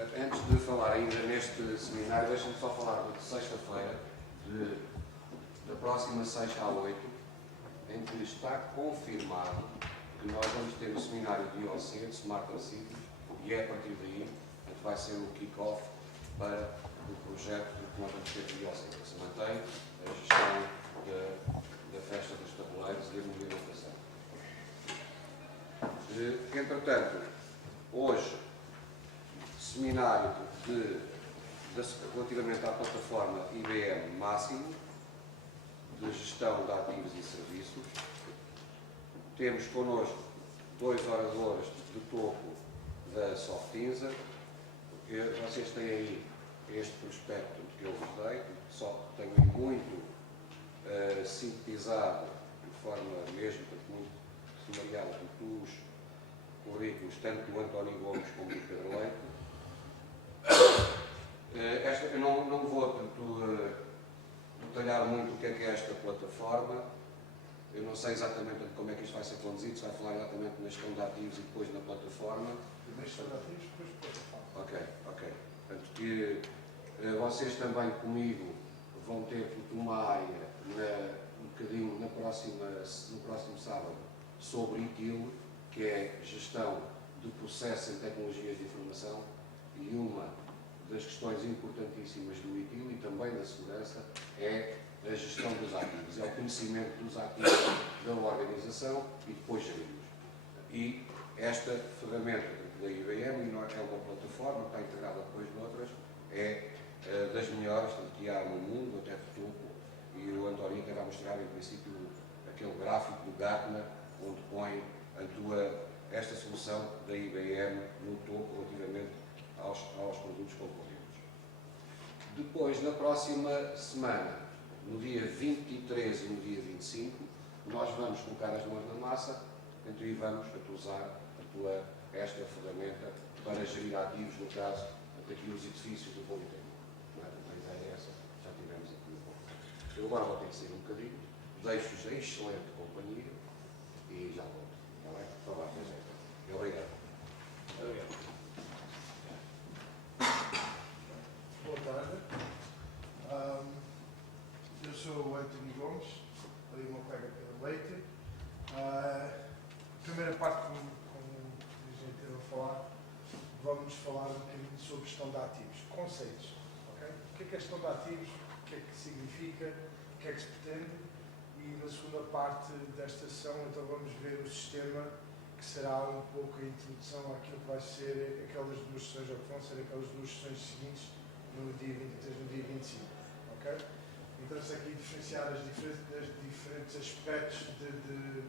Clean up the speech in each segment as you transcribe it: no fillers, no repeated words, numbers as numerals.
Antes de falar ainda neste seminário, deixem-me só falar de sexta-feira, da próxima 6 à 8, em que está confirmado que nós vamos ter o seminário de IoC, de Smart Cities, e é a partir daí que vai ser o kick-off para o projeto que nós vamos ter de IoC, que se mantém a gestão da festa dos tabuleiros e a movimentação. Entretanto, hoje, seminário relativamente à plataforma IBM Máximo, de gestão de ativos e serviços. Temos connosco 2 oradores de topo da Softinsa. Vocês têm aí este prospecto que eu vos dei, só tenho muito sintetizado de forma mesmo muito sumariada os currículos, tanto do António Gomes como do Pedro Leite. Eu não vou detalhar muito o que é esta plataforma. Eu não sei exatamente como é que isto vai ser conduzido, se vai falar exatamente na gestão de ativos e depois na plataforma. Na gestão de ativos, depois plataforma. Ok. Portanto, que vocês também comigo vão ter que tomar um bocadinho no próximo sábado sobre ITIL, que é gestão de processos em tecnologias de informação, e uma das questões importantíssimas do ITIL e também da segurança é a gestão dos ativos, é o conhecimento dos ativos da organização e depois gerir-los. E esta ferramenta da IBM é uma plataforma que está integrada depois de outras, é das melhores que há no mundo, até de topo, e o António vai mostrar em princípio aquele gráfico do Gartner, onde põe esta solução da IBM no topo relativamente aos produtos concorrentes. Depois, na próxima semana, no dia 23 e no dia 25, nós vamos colocar as mãos na massa, então e vamos usar esta ferramenta para gerir ativos, no caso, aqui os edifícios do Politécnico. A ideia é essa, já tivemos aqui um pouco. Eu agora vou ter que sair um bocadinho, deixo-vos a excelente companhia e já volto. Está bem? Está bem, até já. Obrigado. Obrigado. Boa tarde. Eu sou o António Gomes, ali o meu colega Pedro Leite. A primeira parte, como a gente teve a falar, vamos falar um bocadinho sobre gestão de ativos, conceitos. Okay? O que é gestão de ativos, o que é que significa, o que é que se pretende, e na segunda parte desta sessão então vamos ver o sistema, que será um pouco a introdução àquilo que vai ser aquelas 2 sessões, ou que vão ser aquelas 2 sessões seguintes, no dia 23 e no dia 25. Okay? Interessa aqui diferenciar os diferentes aspectos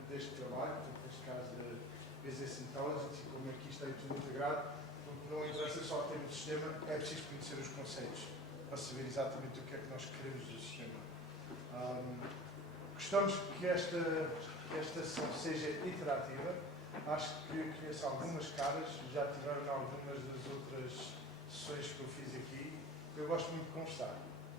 deste trabalho, portanto, neste caso de Business Intelligence, e como aqui está tudo integrado, porque não interessa só ter o sistema, é preciso conhecer os conceitos, para saber exatamente o que é que nós queremos do sistema. Gostamos que esta sessão seja interativa. Acho que conheço algumas caras, já tiveram algumas das outras sessões que eu fiz aqui. Eu gosto muito de conversar,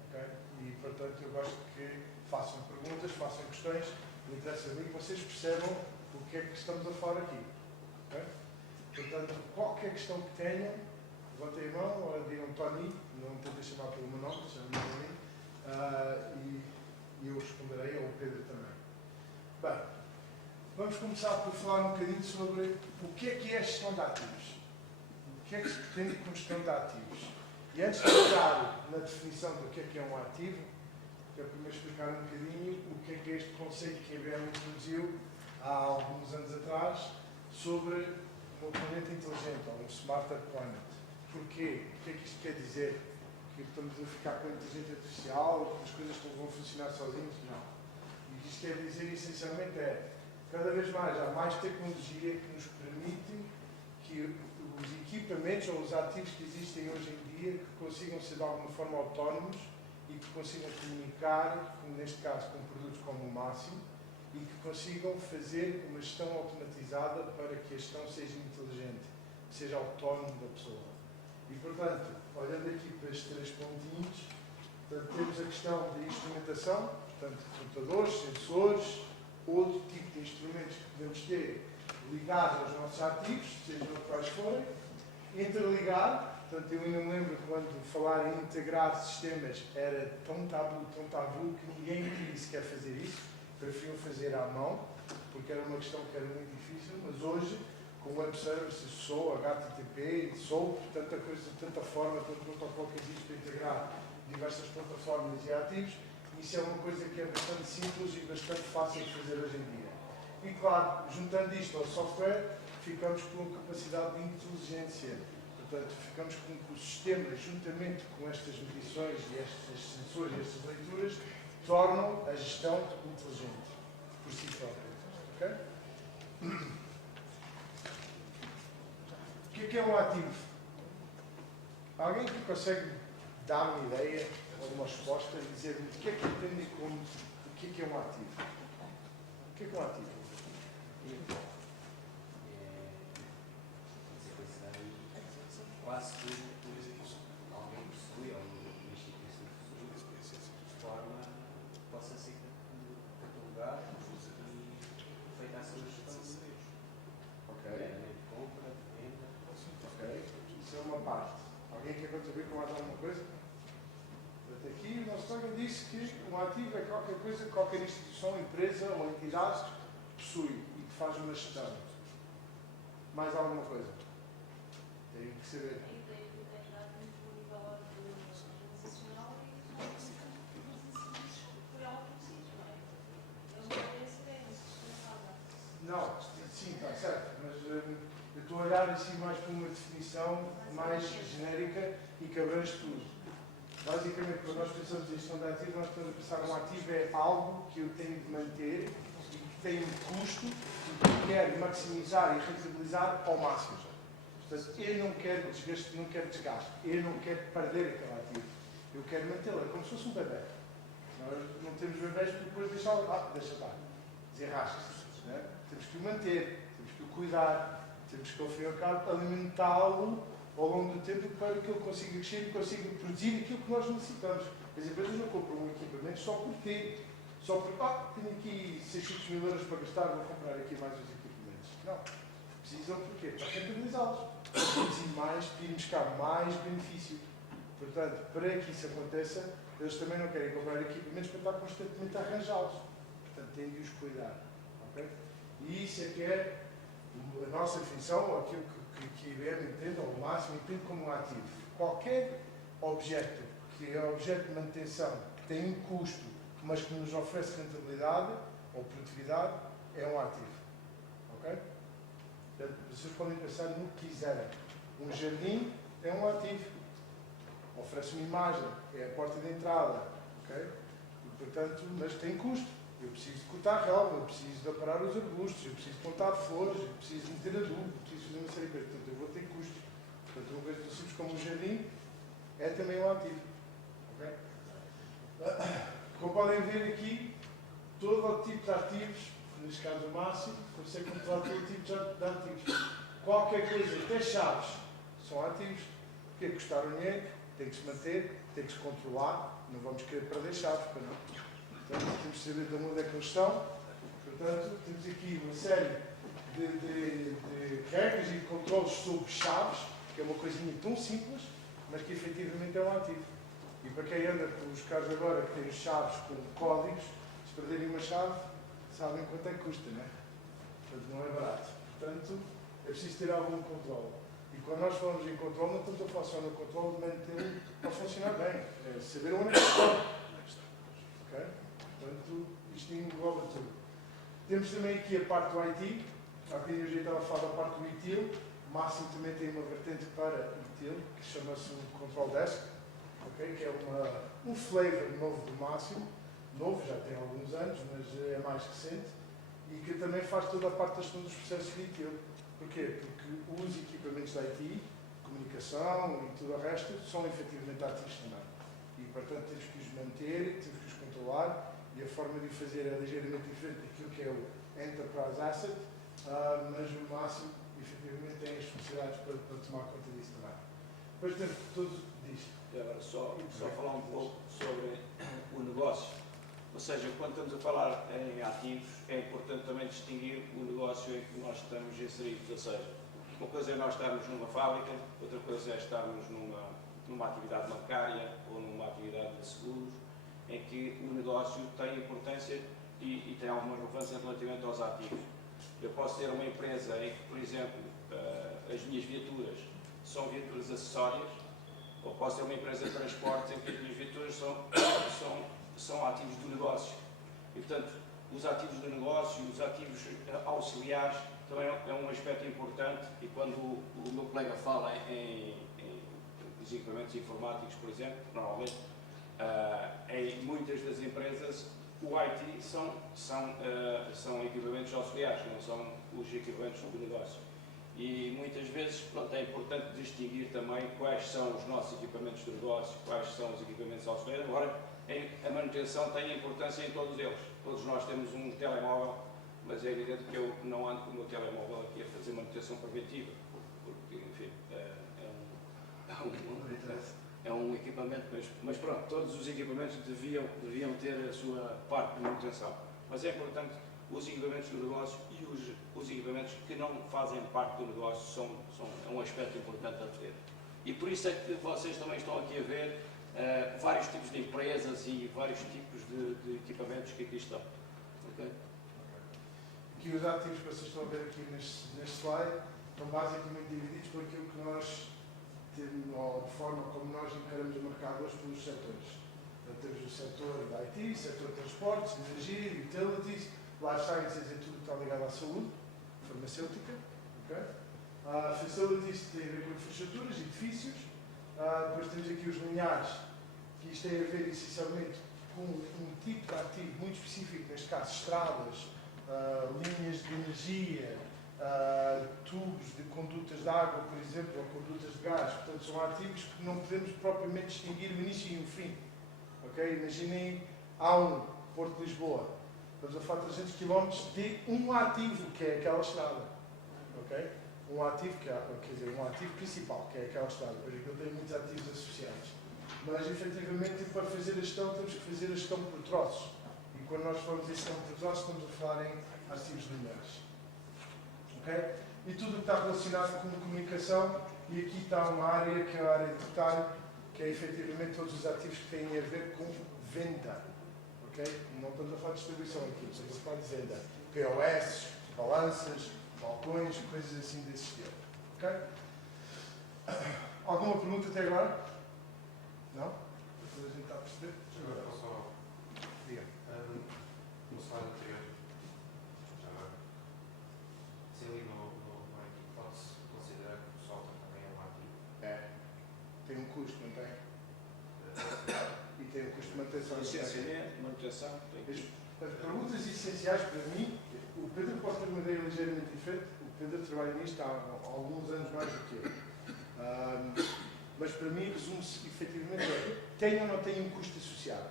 okay? E portanto eu gosto que façam perguntas, façam questões, me interessa bem que vocês percebam o que é que estamos a falar aqui. Okay? Portanto, qualquer questão que tenham, levantem a mão, ou digam Tony, não tentem chamar pelo meu nome, chamem-me e eu responderei, ou o Pedro também. Bem, vamos começar por falar um bocadinho sobre o que é a gestão de ativos. O que é que se pretende com gestão de ativos? E antes de entrar na definição do que é um ativo, quero primeiro explicar um bocadinho o que é este conceito que a IBM introduziu há alguns anos atrás sobre um planeta inteligente, ou um smarter planet. Porquê? O que é que isto quer dizer? Que estamos a ficar com a inteligência artificial, que as coisas não vão funcionar sozinhas? Não. E o que isto quer dizer essencialmente é cada vez mais há mais tecnologia que nos permite que os equipamentos ou os ativos que existem hoje em dia que consigam ser de alguma forma autónomos e que consigam comunicar, como neste caso com produtos como o Máximo, e que consigam fazer uma gestão automatizada para que a gestão seja inteligente, seja autónomo da pessoa. E portanto, olhando aqui para estes 3 pontinhos, portanto, temos a questão de instrumentação, portanto, computadores, sensores, outro tipo de instrumentos que podemos ter ligados aos nossos ativos, sejam quais forem. interligar, portanto, eu ainda me lembro quando falar em integrar sistemas era tão tabu que ninguém queria sequer fazer isso, preferiam fazer à mão, porque era uma questão que era muito difícil, mas hoje, com web services, SOA, HTTP, SOAP, tanta coisa, tanta forma, tanto protocolo que existe para integrar diversas plataformas e ativos, isso é uma coisa que é bastante simples e bastante fácil de fazer hoje em dia. E claro, juntando isto ao software, ficamos com a capacidade de inteligência. Portanto, ficamos com que o sistema, juntamente com estas medições e estes sensores e estas leituras, tornam a gestão inteligente por si própria. Okay? O que é um ativo? Alguém que consegue dar uma ideia ou uma resposta e dizer-me o que é que entende como o que é um ativo? O que é um ativo? Quase tudo que alguém possui, ou uma instituição possui, de forma que possa ser catalogada e feita a sua gestão. Ok. Compra, venda. Ok. Isso é uma parte. Alguém quer contribuir com mais alguma coisa? Portanto, aqui o nosso colega disse que um ativo é qualquer coisa que qualquer instituição, empresa ou entidade possui e que faz uma gestão. Mais alguma coisa? Tem que saber. Não, sim, está certo, mas eu estou a olhar assim mais para uma definição mais genérica e que abrange tudo. Basicamente, quando nós pensamos em gestão de ativos, nós estamos a pensar um ativo é algo que eu tenho de manter e que tem um custo e que eu quero maximizar e rentabilizar ao máximo. Portanto, eu não quero desgaste, eu não quero perder aquele ativo. Eu quero mantê-lo, é como se fosse um bebê. Nós não temos bebés porque depois deixa estar, desenrasca-se. Né? Temos que o manter, temos que o cuidar, temos que, ao fim e ao cabo, alimentá-lo ao longo do tempo para que ele consiga crescer e consiga produzir aquilo que nós necessitamos. As empresas não compram um equipamento só por ter, só porque, tenho aqui 600 mil euros para gastar, vou comprar aqui mais uns equipamentos. Não. Precisam porquê? Para rentabilizá-los. Para produzir mais, para ir buscar mais benefício. Portanto, para que isso aconteça, eles também não querem comprar equipamentos para estar constantemente a arranjá-los. Portanto, têm de os cuidar. Okay? E isso é que é a nossa definição, ou aquilo que a IBM entende, ou o máximo entende como um ativo. Qualquer objeto que é objeto de manutenção, que tem um custo, mas que nos oferece rentabilidade ou produtividade, é um ativo. Ok? Portanto, vocês podem pensar no que quiserem. Um jardim é um ativo. Oferece uma imagem, é a porta de entrada. Okay? E, portanto, mas tem custo. Eu preciso de cortar relva, eu preciso de aparar os arbustos, eu preciso de plantar flores, eu preciso de meter adubo, eu preciso fazer uma série de coisas. Portanto, eu vou ter custo. Portanto, uma coisa tão simples como um jardim é também um ativo. Okay? Como podem ver aqui, todo o tipo de ativos, neste caso o máximo, consegue controlar todo o tipo de ativos. Qualquer coisa, até chaves, são ativos. Porque custaram dinheiro, tem que se manter, tem que se controlar, não vamos querer perder chaves, para não. Portanto, temos que saber de onde é que eles estão. Portanto, temos aqui uma série de regras e de controles sobre chaves, que é uma coisinha tão simples, mas que efetivamente é um ativo. E para quem anda com os carros agora que têm chaves com códigos, se perderem uma chave, sabem quanto é que custa, não é? Portanto, não é barato. Portanto, é preciso ter algum controle. E quando nós falamos em controle, não estamos a falar só no controle de manter a funcionar bem. É saber onde é que está. Ok? Portanto, isto engloba tudo. Temos também aqui a parte do IT. Há bocadinho eu já estava a falar da parte do ITIL. O Máximo também tem uma vertente para ITIL, que chama-se o Control Desk, okay? Que é um flavor novo do Máximo. Novo, já tem alguns anos, mas é mais recente. E que também faz toda a parte da gestão dos processos de ITIL. Porquê? Porque os equipamentos da IT, comunicação e tudo o resto, são efetivamente ativos também. E, portanto, temos que os manter, temos que os controlar, e a forma de o fazer é ligeiramente diferente daquilo que é o Enterprise Asset, mas o Máximo, efetivamente, tem as possibilidades para tomar conta disso também. Depois temos tudo disto. E agora só falar um pouco sobre o negócio. Ou seja, quando estamos a falar em ativos, é importante também distinguir o negócio em que nós estamos inseridos. Ou seja, Uma coisa é nós estarmos numa fábrica, outra coisa é estarmos numa atividade bancária ou numa atividade de seguros, em que o negócio tem importância e tem alguma relevância relativamente aos ativos. Eu posso ter uma empresa em que, por exemplo, as minhas viaturas são viaturas acessórias, ou posso ter uma empresa de transportes em que as minhas viaturas são ativos do negócio. E, portanto, os ativos do negócio, os ativos auxiliares, também é um aspecto importante. E quando o meu colega fala em equipamentos informáticos, por exemplo, normalmente, em muitas das empresas, o IT são equipamentos auxiliares, não são os equipamentos do negócio. E muitas vezes, pronto, é importante distinguir também quais são os nossos equipamentos de negócio, quais são os equipamentos auxiliares. Agora, a manutenção tem importância em todos eles. Todos nós temos um telemóvel, mas é evidente que eu não ando com o meu telemóvel aqui a fazer manutenção preventiva, porque, enfim, é um equipamento, mas pronto, todos os equipamentos deviam ter a sua parte de manutenção. Mas é importante os equipamentos do negócio e os equipamentos que não fazem parte do negócio é um aspecto importante a ter. E por isso é que vocês também estão aqui a ver vários tipos de empresas e vários tipos de equipamentos que aqui estão. Okay? Aqui os ativos que vocês estão a ver aqui neste slide estão basicamente divididos por aquilo que nós temos, ou de forma como nós encaramos o mercado hoje pelos setores. Então, temos o setor da IT, o setor de transportes, de energia, utilities, life sciences é tudo que está ligado à saúde, farmacêutica. Okay? Facilities tem a ver com infraestruturas, edifícios. Depois temos aqui os lineares, que isto tem a ver essencialmente com um tipo de ativo muito específico, neste caso estradas, linhas de energia, tubos de condutas de água, por exemplo, ou condutas de gás. Portanto, são ativos que não podemos propriamente distinguir o início e o fim. Okay? Imaginem A1, Porto de Lisboa. Estamos a falar de 300 km de um ativo, que é aquela estrada. Okay? Um ativo, quer dizer, um ativo principal, que é aquela estrada. Depois aquilo tem muitos ativos associados. Mas, efetivamente, para fazer a gestão, temos que fazer a gestão por troços. E quando nós falamos em gestão por troços, estamos a falar em ativos lineares. Okay? E tudo o que está relacionado com comunicação, e aqui está uma área que é a área de detalhe, que é efetivamente todos os ativos que têm a ver com venda. Okay? Não estamos a falar de distribuição aqui, estamos a falar de venda. POS, balanças, balcões, coisas assim desse estilo. Okay? Alguma pergunta até agora? Não? Depois a gente está a perceber? Agora, só Diga. no slide anterior, já agora, se ali no ativo, pode-se considerar que o software também é um ativo? É. Tem um custo, não tem? E tem um custo de manutenção. Licenciamento, manutenção, As perguntas essenciais para mim, o Pedro pode ter uma ideia ligeiramente diferente, o Pedro trabalha nisto há alguns anos mais do que eu. Mas para mim resume-se efetivamente tem ou não tem um custo associado.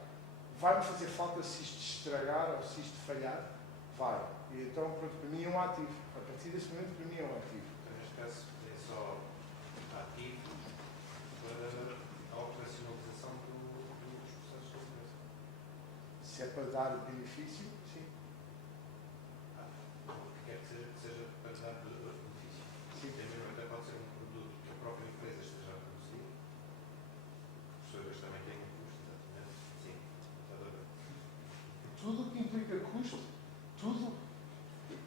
Vai-me fazer falta se isto estragar ou se isto falhar? Vai. E então, pronto, para mim é um ativo. A partir desse momento, para mim é um ativo. Então, neste caso, é só ativo para a operacionalização dos processos de segurança. Se é para dar benefício, sim. O que quer que seja para dar benefício. Sim. Até mesmo até pode ser um produto que a própria empresa esteja a produzir. Os servidores também têm um custo, exatamente. Sim. Está a ver. Tudo o que implica custo, tudo.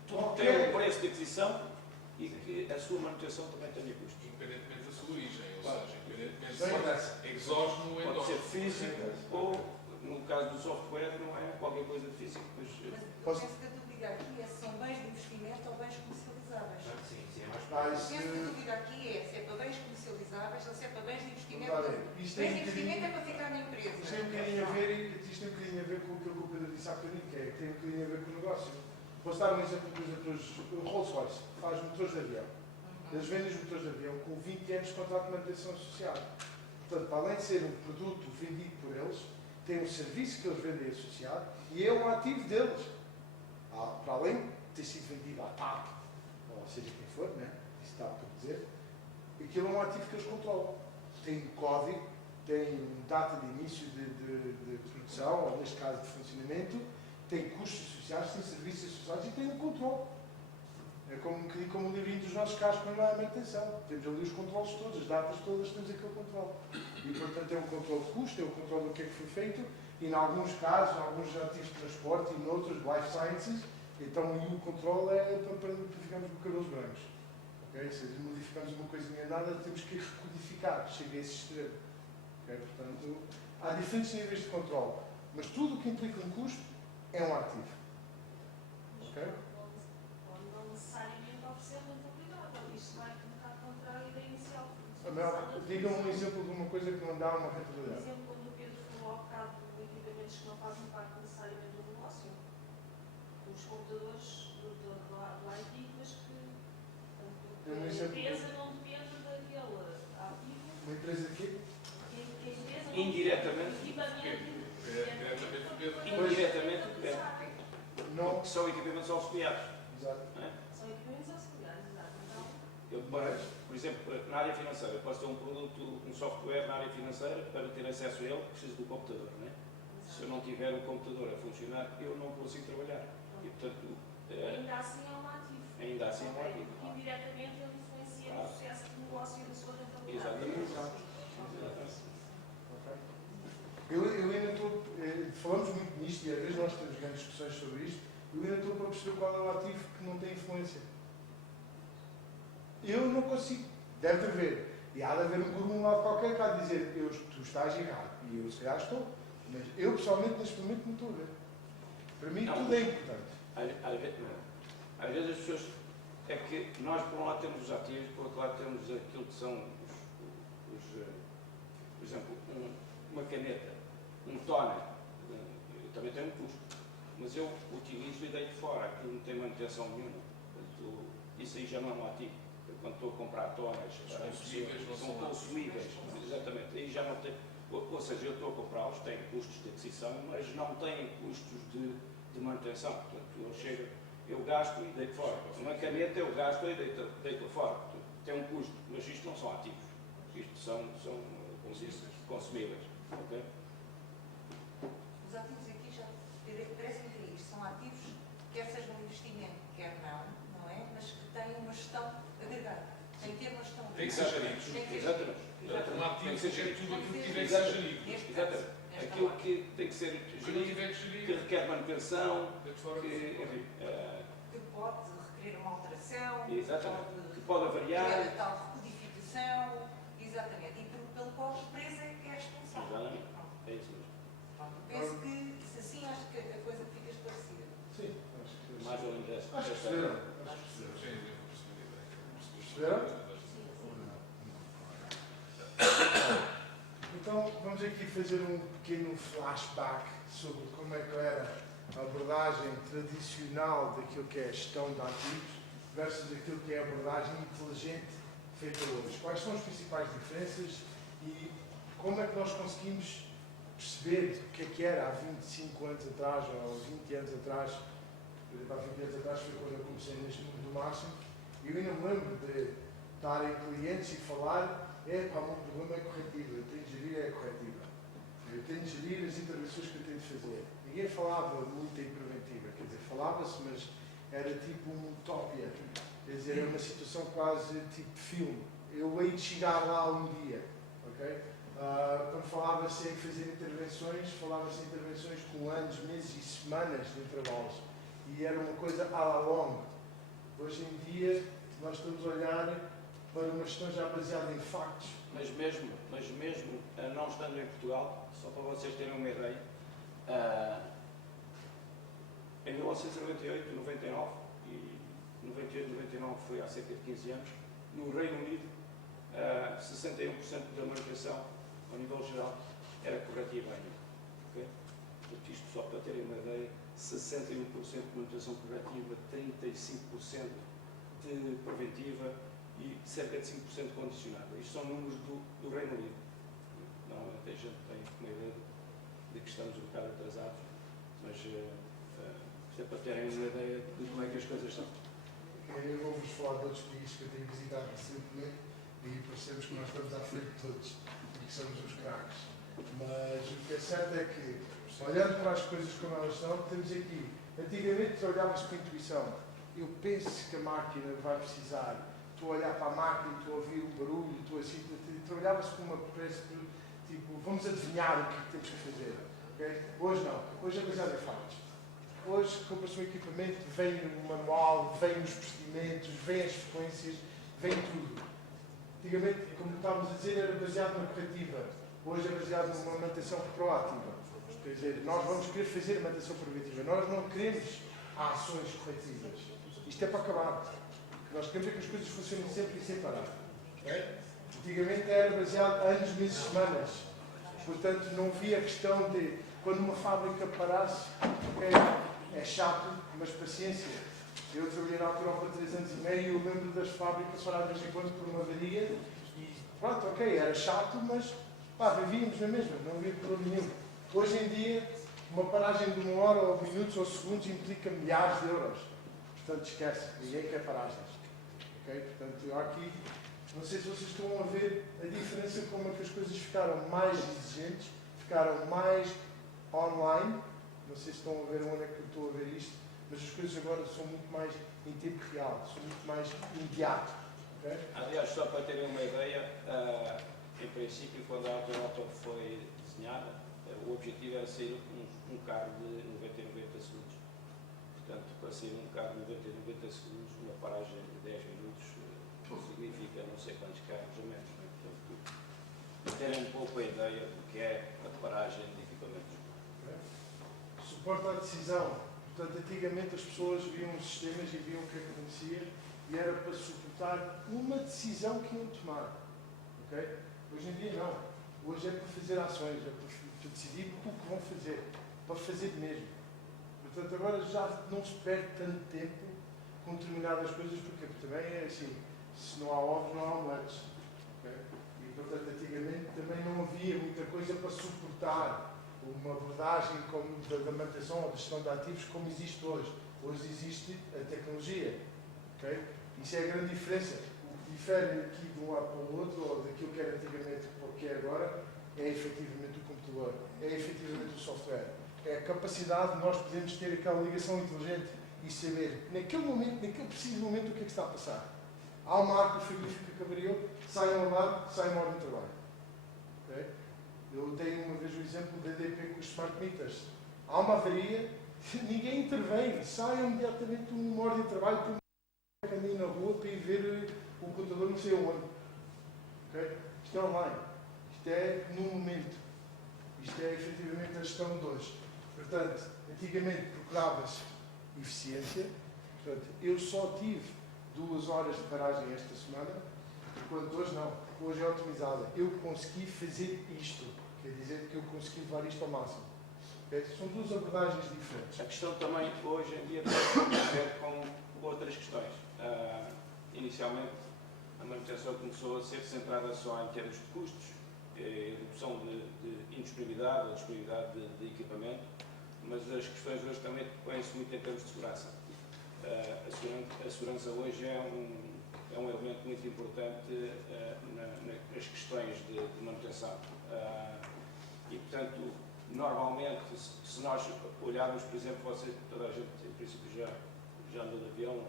tudo tem um preço de aquisição e que a sua manutenção também tenha custo. Independentemente da sua origem, ou Claro. seja, independentemente Bem, se é exógeno ou Pode ser endógeno. físico ou, no caso do software, não é qualquer coisa de físico, mas Posso- Penso que a dúvida aqui é se são bens de investimento ou bens comercializáveis. Sim, sim, é mais Mas, Penso que a dúvida aqui é se é para bens comercializáveis ou se é para bens de investimento. olha, isto tem Bens de um investimento bocadinho. é para ficar na empresa. Isto tem um bocadinho a ver, isto tem um bocadinho a ver com aquilo que o Pedro disse há bocadinho, que é que tem um bocadinho a ver com o negócio. Posso dar um exemplo, por exemplo, o Rolls-Royce faz motores de avião. Eles vendem os motores de avião com 20 anos de contrato de manutenção associado. Portanto, para além de ser um produto vendido por eles, tem um serviço que eles vendem associado e é um ativo deles. Para além de ter sido vendido à TAP, ou seja quem for, né? Isso está por dizer, aquilo é um ativo que eles controlam. Tem um código, tem data de início de produção, ou neste caso de funcionamento, tem custos associados, tem serviços associados e tem um controle. É como, um bocadinho como o livrinho dos nossos carros quando não há manutenção. Temos ali os controles todos, as datas todas, temos aquele controle. E, portanto, é um controle de custo, é um controle do que é que foi feito, e, em alguns casos, em alguns ativos de transporte e noutros, life sciences, então aí o controle é para ficarmos com cabelos brancos. Okay? Se modificamos uma coisinha nada, temos que recodificar, chega a esse extremo. Okay? Portanto, há diferentes níveis de controle, mas tudo o que implica um custo é um ativo. Okay? Não necessariamente oferecer rentabilidade. Isto vai um bocado contra a ideia inicial. Diga-me um exemplo de uma coisa que não dá uma Por rentabilidade. exemplo, quando o Pedro falou há bocado de equipamentos que não fazem parte necessariamente do negócio, os computadores do IT, mas que a empresa não depende daquele ativo. Uma empresa de quê? A empresa não Indiretamente. Indiretamente depende. Não. Que são equipamentos auxiliares. Exato. Não é? São equipamentos auxiliares, exato. Então, Eu, por exemplo, na área financeira, posso ter um produto, um software na área financeira, para ter acesso a ele, preciso do computador, não é? Se eu não tiver o computador a funcionar, eu não consigo trabalhar. E, portanto, ainda assim é um ativo. ainda assim é um Ok? ativo. Porque indiretamente ele influencia no sucesso do negócio e da sua rentabilidade. Exatamente. Eu ainda estou. Falamos muito nisto e às vezes nós temos grandes discussões sobre isto. Eu ainda estou para perceber qual é o ativo que não tem influência. Eu não consigo. Deve haver. E há de haver um guru lá qualquer que há de dizer tu estás errado. E eu se calhar estou. Mas eu pessoalmente neste momento não estou a ver. Para mim Não. tudo é importante. Às vezes as pessoas. É que nós, por um lado, temos os ativos, por outro lado, temos aquilo que são por exemplo, uma caneta, um toner, também tem um custo. Mas eu utilizo e deito fora, aquilo não tem manutenção nenhuma. Portanto, isso aí já não é um ativo. Eu, quando estou a comprar toners, são consumíveis. Exatamente. Aí já não tem. Ou seja, eu estou a comprá-los, têm custos de aquisição, mas não têm custos de manutenção. Portanto, eu chego, eu gasto e deito fora. Uma caneta eu gasto e deito fora. Portanto, tem um custo, mas isto não são ativos. Isto são consumíveis. Okay? Os ativos aqui já parecem que isto são ativos, quer seja um investimento, quer não é? Mas que têm uma gestão agregada. Tem que ter uma gestão agregada. Tem que ser geridos. Exatamente. Um ativo Tem que ser é tudo aquilo que tiver que ser Exatamente. gerido. Exatamente. Aquilo que tem que ser Se não gerido, tiver que que gerir, requer manutenção, de fora que, enfim, Que pode requerer uma alteração, exatamente, que pode criar variar. a tal recodificação, exatamente, e pelo qual a empresa é que é responsável. Exatamente. Pronto. É isso mesmo. Pronto. Penso que, se assim, acho que a coisa fica esclarecida. Sim, acho que Mais ou menos esta. Acho que esta- perceberam. sim, eu vou perceber a ideia. Perceberam? Então vamos aqui fazer um pequeno flashback sobre como é que era a abordagem tradicional daquilo que é a gestão de ativos versus aquilo que é a abordagem inteligente feita hoje. Quais são as principais diferenças e como é que nós conseguimos perceber o que era há 25 anos atrás ou 20 anos atrás. Por exemplo, há 20 anos atrás foi quando eu comecei neste mundo do marketing e eu ainda me lembro de estar em clientes e falar o meu problema é corretivo, eu tenho de gerir a corretiva. Eu tenho de gerir as intervenções que eu tenho de fazer. Ninguém falava muito em preventiva, quer dizer, falava-se, mas era tipo uma utopia. Quer dizer, era uma situação quase tipo filme. Eu hei de chegar lá um dia, ok? Quando falava-se em fazer intervenções, falava-se em intervenções com anos, meses e semanas de intervalos. E era uma coisa à la longue. Hoje em dia, nós estamos a olhar para uma gestão já baseada em factos. Mas mesmo não estando em Portugal, só para vocês terem uma ideia, em 1998, 99, e 98, 99 foi há cerca de 15 anos, no Reino Unido, 61% da manutenção, ao nível geral, era corretiva ainda. Okay? Portanto, isto só para terem uma ideia, 61% de manutenção corretiva, 35% de preventiva, e cerca de 5% condicionada. Isto são números do Reino Unido. Normalmente a gente tem uma ideia de que estamos um bocado atrasados, mas isto é para terem uma ideia de como é que as coisas são. Eu vou-vos falar de outros países que eu tenho visitado recentemente e percebemos que nós estamos à frente de todos e que somos os craques. Mas o que é certo é que, olhando para as coisas como elas são, temos aqui. Antigamente olhava-se para a intuição. eu penso que a máquina vai precisar. Estou a olhar para a máquina, estou a ouvir o barulho, estou assim, trabalhava-se com uma espécie de, tipo, vamos adivinhar o que temos que fazer. Okay? Hoje não, hoje é baseado em fatos. Hoje compra-se um equipamento, vem o manual, vem os procedimentos, vem as frequências, vem tudo. Antigamente, como estávamos a dizer, era baseado na corretiva. Hoje é baseado numa manutenção proativa. Quer dizer, nós vamos querer fazer a manutenção preventiva. Nós não queremos ações corretivas. Isto é para acabar. Nós queremos é que as coisas funcionem sempre e sem parar. Okay? Antigamente era baseado anos, meses, semanas. Portanto, não havia a questão de, quando uma fábrica parasse, okay, é chato, mas paciência. Eu trabalhei na altura há 3 anos e meio e eu lembro das fábricas paradas de vez em quando por uma avaria e pronto, ok, era chato, mas pá, vivíamos na mesma, não havia problema nenhum. Hoje em dia, uma paragem de 1 hora ou minutos ou segundos implica milhares de euros. Portanto, esquece, ninguém quer paragens. Okay? Portanto, aqui, não sei se vocês estão a ver a diferença, como é que as coisas ficaram mais exigentes, ficaram mais online. Não sei se estão a ver onde é que eu estou a ver isto, mas as coisas agora são muito mais em tempo real, são muito mais imediato. Okay? Aliás, só para terem uma ideia, em princípio, quando a Autonauta foi desenhada, o objetivo era sair um carro de 90 e 90 segundos. Portanto, para sair um carro de 90 e 90 segundos, uma paragem de 10 minutos, significa não sei quantos carros a menos. Né? Portanto, para terem um pouco a ideia do que é a paragem de equipamentos. Okay? Suporte à decisão. Portanto, antigamente as pessoas viam os sistemas e viam o que acontecia e era para suportar uma decisão que iam tomar. Okay? Hoje em dia não. Hoje é para fazer ações, é para decidir o que vão fazer, para fazer mesmo. Portanto, agora já não se perde tanto tempo com determinadas coisas, porque também é assim, se não há ovos, não há omeletes. Okay? E, portanto, antigamente também não havia muita coisa para suportar uma abordagem como da manutenção ou da gestão de ativos como existe hoje. Hoje existe a tecnologia. Okay? Isso é a grande diferença. O que difere aqui de um lado para o outro, ou daquilo que era antigamente para o que é agora, é efetivamente o computador, é efetivamente o software. É a capacidade de nós podermos ter aquela ligação inteligente e saber, naquele momento, naquele preciso momento, o que é que está a passar. Há uma arca frigorífica que avariou, sai um alarme, sai uma ordem de trabalho. Okay? Eu dei uma vez o exemplo da EDP com os smart meters. Há uma avaria, ninguém intervém, sai imediatamente uma ordem de trabalho para um caminho na rua para ir ver o computador não sei onde. Okay? Isto é online. Isto é no momento. Isto é efetivamente a gestão de hoje. Portanto, antigamente procurava-se eficiência. Portanto, eu só tive 2 horas de paragem esta semana, enquanto hoje não. Hoje é otimizada. Eu consegui fazer isto. Quer dizer que eu consegui levar isto ao máximo. Okay? São 2 abordagens diferentes. A questão também, hoje em dia, tem a ver com outras questões. Inicialmente, a manutenção começou a ser centrada só em termos de custos, redução de indisponibilidade ou disponibilidade de equipamento, mas as questões hoje também põem-se muito em termos de segurança. A segurança hoje é um elemento muito importante nas questões de manutenção. E, portanto, normalmente, se nós olharmos, por exemplo, toda a gente, em princípio, já andou de avião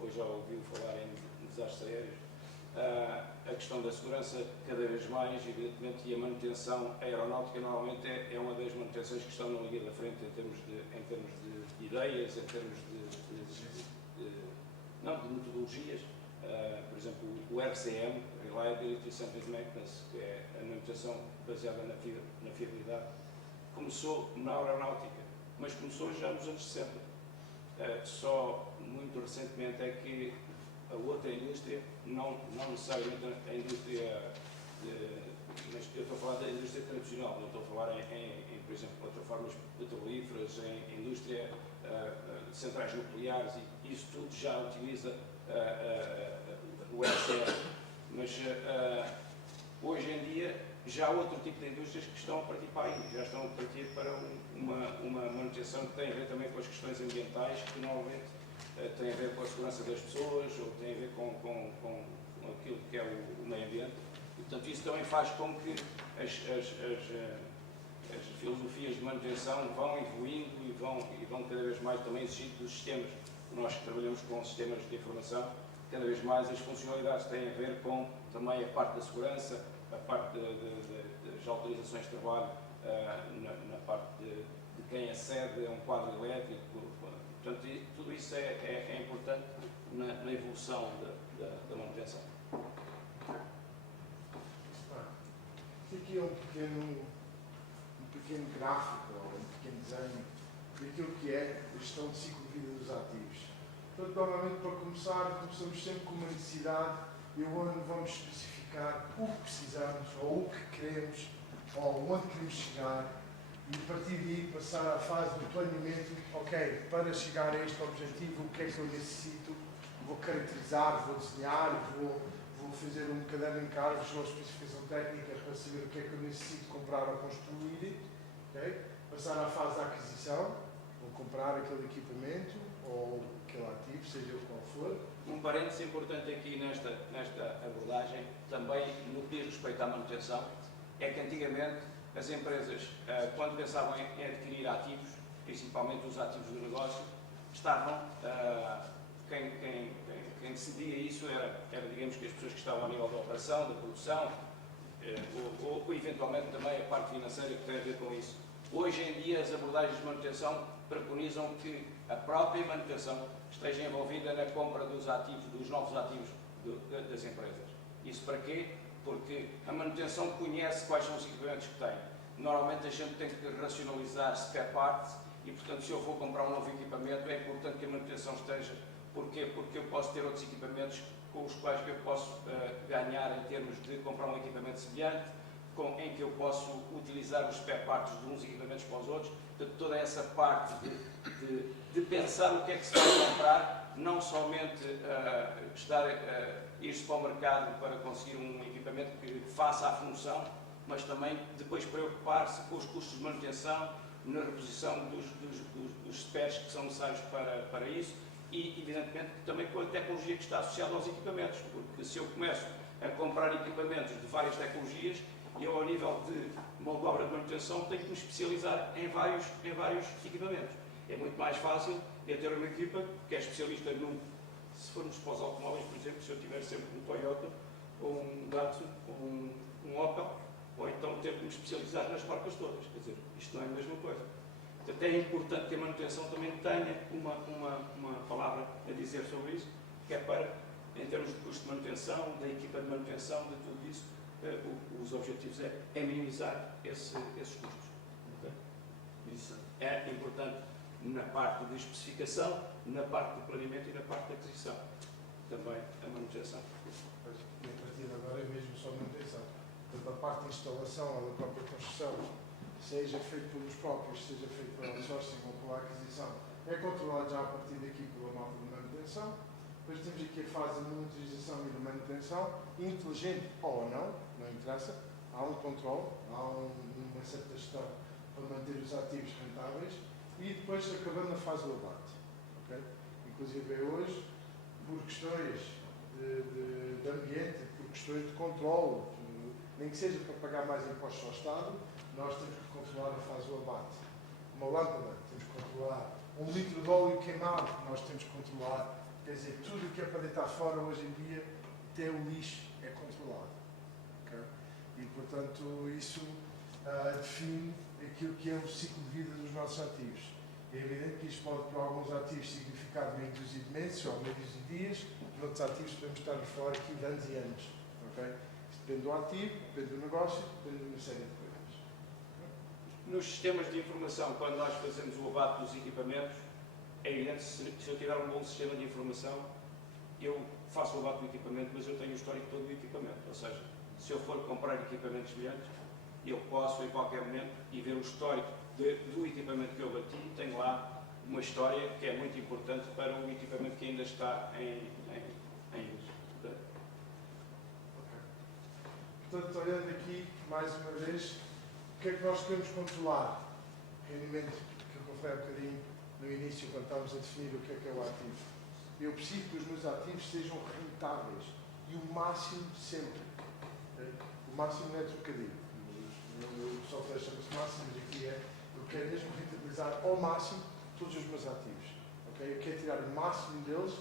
ou já ouviu falar em desastres aéreos, a questão da segurança cada vez mais, evidentemente, e a manutenção aeronáutica normalmente é uma das manutenções que estão na linha da frente em termos de ideias, em termos de metodologias. Por exemplo, o RCM, Reliability Centered Maintenance, que é a manutenção baseada na fiabilidade, começou na aeronáutica, mas começou já nos anos 60. Só muito recentemente é que a outra indústria, não necessariamente a indústria, mas eu estou a falar da indústria tradicional, não estou a falar por exemplo, plataformas petrolíferas, em indústria de centrais nucleares, e isso tudo já utiliza o RCM. Mas hoje em dia já há outro tipo de indústrias que estão a partir para aí, já estão a partir para uma manutenção que tem a ver também com as questões ambientais, que normalmente tem a ver com a segurança das pessoas ou tem a ver com aquilo que é o meio ambiente. E, portanto, isso também faz com que as filosofias de manutenção vão evoluindo e vão cada vez mais também exigindo dos sistemas. nós que trabalhamos com sistemas de informação, cada vez mais as funcionalidades têm a ver com também a parte da segurança, a parte das autorizações de trabalho, na parte de quem acede a um quadro elétrico. Portanto, tudo isso é importante na evolução da manutenção. Aqui é um pequeno gráfico, ou um pequeno desenho daquilo que é a gestão de ciclo de vida dos ativos. Portanto, normalmente, para começar, começamos sempre com uma necessidade e onde vamos especificar o que precisamos, ou o que queremos, ou onde queremos chegar, e a partir daí passar à fase do planeamento. Ok, para chegar a este objetivo, o que é que eu necessito? Vou caracterizar, vou desenhar, vou fazer um caderno de encargos ou especificação técnica para saber o que é que eu necessito comprar ou construir. Okay? Passar à fase da aquisição, vou comprar aquele equipamento ou aquele ativo, seja o qual for. Um parênteses importante aqui nesta abordagem, também no que diz respeito à manutenção, é que antigamente as empresas, quando pensavam em adquirir ativos, principalmente os ativos do negócio, estavam, quem decidia isso era, digamos, que as pessoas que estavam a nível da operação, da produção, ou eventualmente também a parte financeira que tem a ver com isso. Hoje em dia as abordagens de manutenção preconizam que a própria manutenção esteja envolvida na compra dos ativos, dos novos ativos das empresas. Isso para quê? Porque a manutenção conhece quais são os equipamentos que tem. Normalmente a gente tem que racionalizar spare parts e, portanto, se eu vou comprar um novo equipamento, é importante que a manutenção esteja. Porquê? Porque eu posso ter outros equipamentos com os quais eu posso ganhar em termos de comprar um equipamento semelhante, em que eu posso utilizar os spare parts de uns equipamentos para os outros. Portanto, toda essa parte de pensar o que é que se vai comprar, não somente ir-se para o mercado para conseguir um equipamento que faça a função, mas também depois preocupar-se com os custos de manutenção, na reposição dos spares que são necessários para isso e, evidentemente, também com a tecnologia que está associada aos equipamentos, porque se eu começo a comprar equipamentos de várias tecnologias, eu, ao nível de mão de obra de manutenção, tenho que me especializar em vários equipamentos. É muito mais fácil ter uma equipa que é especialista se formos para os automóveis, por exemplo, se eu tiver sempre um Toyota, ou um Datsun, ou um Opel, ou então ter que me especializar nas marcas todas. Quer dizer, isto não é a mesma coisa. Portanto, é importante que a manutenção também tenha uma palavra a dizer sobre isso, que é para, em termos de custo de manutenção, da equipa de manutenção, de tudo isso, os objetivos é minimizar esses custos. Okay? Isso é importante na parte de especificação, na parte do planeamento e na parte da aquisição. Também a manutenção. E a partir de agora é mesmo só manutenção. Portanto, a parte de instalação ou da própria construção, seja feito pelos próprios, seja feito pela outsourcing ou pela aquisição, é controlado já a partir daqui pela malta de manutenção. Depois temos aqui a fase de monitorização e de manutenção, inteligente ou não interessa, há um controle, há uma certa gestão para manter os ativos rentáveis e depois acabando a fase do abate. Okay? Inclusive hoje, por questões de ambiente, por questões de controle, nem que seja para pagar mais impostos ao Estado, nós temos que controlar a fase do abate. Uma lâmpada, temos que controlar. Um litro de óleo queimado, nós temos que controlar. Quer dizer, tudo o que é para deitar fora hoje em dia, até o lixo é controlado. Okay? E, portanto, isso define aquilo que é o ciclo de vida dos nossos ativos. É evidente que isto pode, para alguns ativos, significar meio dúzia de meses ou meio dúzia de dias, para outros ativos podemos estar a falar aqui de anos e anos. Okay? Isto depende do ativo, depende do negócio, depende de uma série de coisas. Nos sistemas de informação, quando nós fazemos o abate dos equipamentos, é evidente que se eu tiver um bom sistema de informação, eu faço o abate do equipamento, mas eu tenho o histórico todo do equipamento. Ou seja, se eu for comprar equipamentos semelhantes, eu posso, em qualquer momento, ir ver o histórico do equipamento que eu bati. Tenho lá uma história que é muito importante para um equipamento que ainda está em uso. Portanto, olhando aqui, mais uma vez, o que é que nós queremos controlar? Rendimento, que eu falei um bocadinho no início, quando estávamos a definir o que é o ativo. Eu preciso que os meus ativos sejam rentáveis. E o máximo sempre. Okay? O máximo não é trocadilho. O software chama-se máximo, mas aqui é, eu quero mesmo rentabilizar ao máximo todos os meus ativos. ok? Eu quero tirar o máximo deles,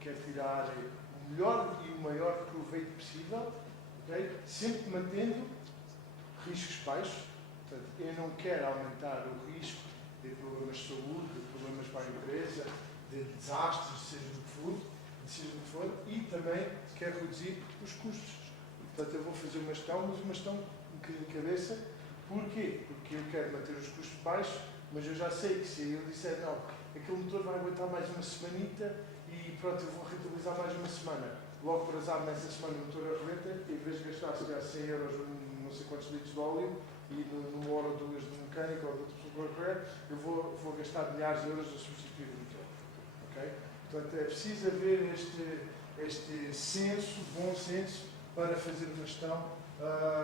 quero tirar o melhor e o maior proveito possível, ok? Sempre mantendo riscos baixos. Portanto, eu não quero aumentar o risco de problemas de saúde, de problemas para a empresa, de desastres, seja do que for, e também quero reduzir os custos. Portanto, eu vou fazer uma gestão, mas uma gestão um bocadinho de cabeça. Porquê? Porque eu quero manter os custos baixos, mas eu já sei que se eu disser, não, aquele motor vai aguentar mais uma semanita e pronto, eu vou rentabilizar mais uma semana. Logo por azar, nessa semana o motor arrebenta, em vez de gastar, se calhar, 100 euros, não sei quantos litros de óleo, e numa hora ou duas de mecânico ou de outra pessoa qualquer, eu vou gastar milhares de euros a substituir o motor. Okay? Portanto, é preciso haver este senso, bom senso, para fazer uma gestão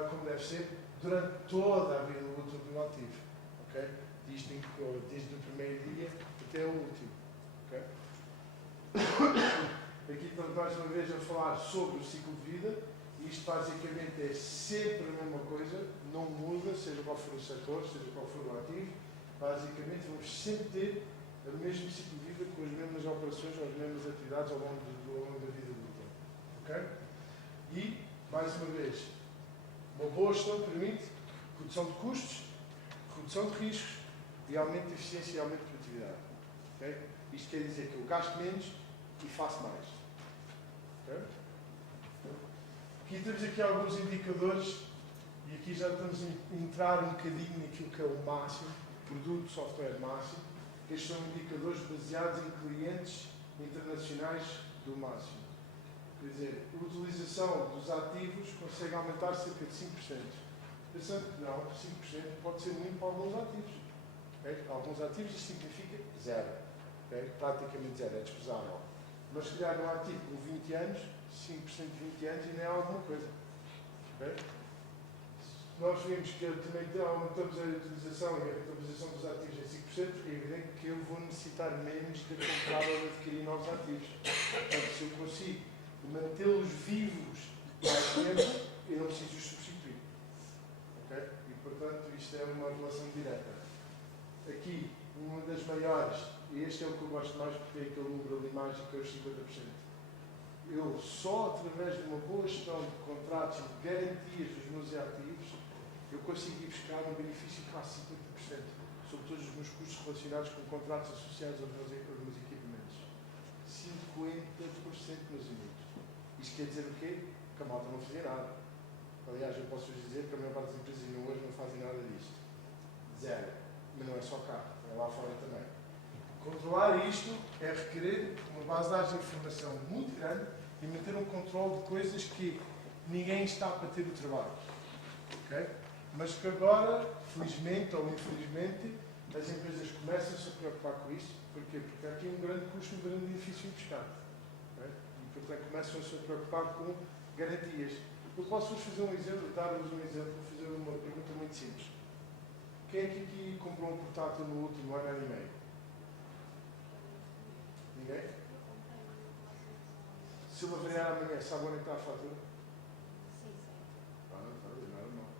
como deve ser, durante toda a vida útil do ativo. Okay? Desde o primeiro dia até o último. Okay? Aqui estamos mais uma vez a falar sobre o ciclo de vida. Isto basicamente é sempre a mesma coisa, não muda, seja qual for o setor, seja qual for o ativo. Basicamente vamos sempre ter o mesmo ciclo de vida com as mesmas operações ou as mesmas atividades ao longo da vida útil. Okay? E, mais uma vez, uma boa gestão permite redução de custos, redução de riscos e aumento de eficiência e aumento de produtividade. Okay? Isto quer dizer que eu gasto menos e faço mais. Okay? Aqui temos aqui alguns indicadores e aqui já estamos a entrar um bocadinho naquilo que é o máximo, produto, software máximo. Estes são indicadores baseados em clientes internacionais do máximo. Quer dizer, a utilização dos ativos consegue aumentar cerca de 5%. Pensando que não, 5% pode ser muito para alguns ativos. Okay? Alguns ativos isto significa zero. Okay? Praticamente zero, é desprezável. Mas se calhar num ativo com 20 anos, 5% de 20 anos ainda é alguma coisa. Okay? Nós vimos que também aumentamos a utilização e a rentabilização dos ativos em 5%, é evidente que eu vou necessitar menos de comprar ou de adquirir novos ativos. Portanto, se eu consigo mantê-los vivos mais tempo, eu não preciso os substituir. Okay? E, portanto, isto é uma relação direta. Aqui, uma das maiores, e este é o que eu gosto mais porque é aquele número ali mágico, é os 50%. Eu, só através de uma boa gestão de contratos e de garantias dos meus ativos, eu consegui buscar um benefício de quase 50% sobre todos os meus custos relacionados com contratos associados aos meus equipamentos. 50%, meus amigos. Isto quer dizer o quê? Que a malta não fazia nada. Aliás, eu posso vos dizer que a maior parte das empresas hoje não fazem nada disto. Zero. Mas não é só cá, é lá fora também. Controlar isto é requerer uma base de dados de informação muito grande e manter um controle de coisas que ninguém está para ter o trabalho. Okay? Mas que agora, felizmente ou infelizmente, as empresas começam-se a preocupar com isto. Porquê? Porque há aqui um grande custo, um grande benefício em buscar. Okay? E, portanto, começam-se a preocupar com garantias. Eu posso-vos fazer um exemplo, dar-vos um exemplo, vou fazer uma pergunta muito simples. Quem é que aqui comprou um portátil no último ano e meio? Ninguém? Se ele avariar amanhã, sabe onde está a fatura? Sim, sim. Ah, não, está nada mal.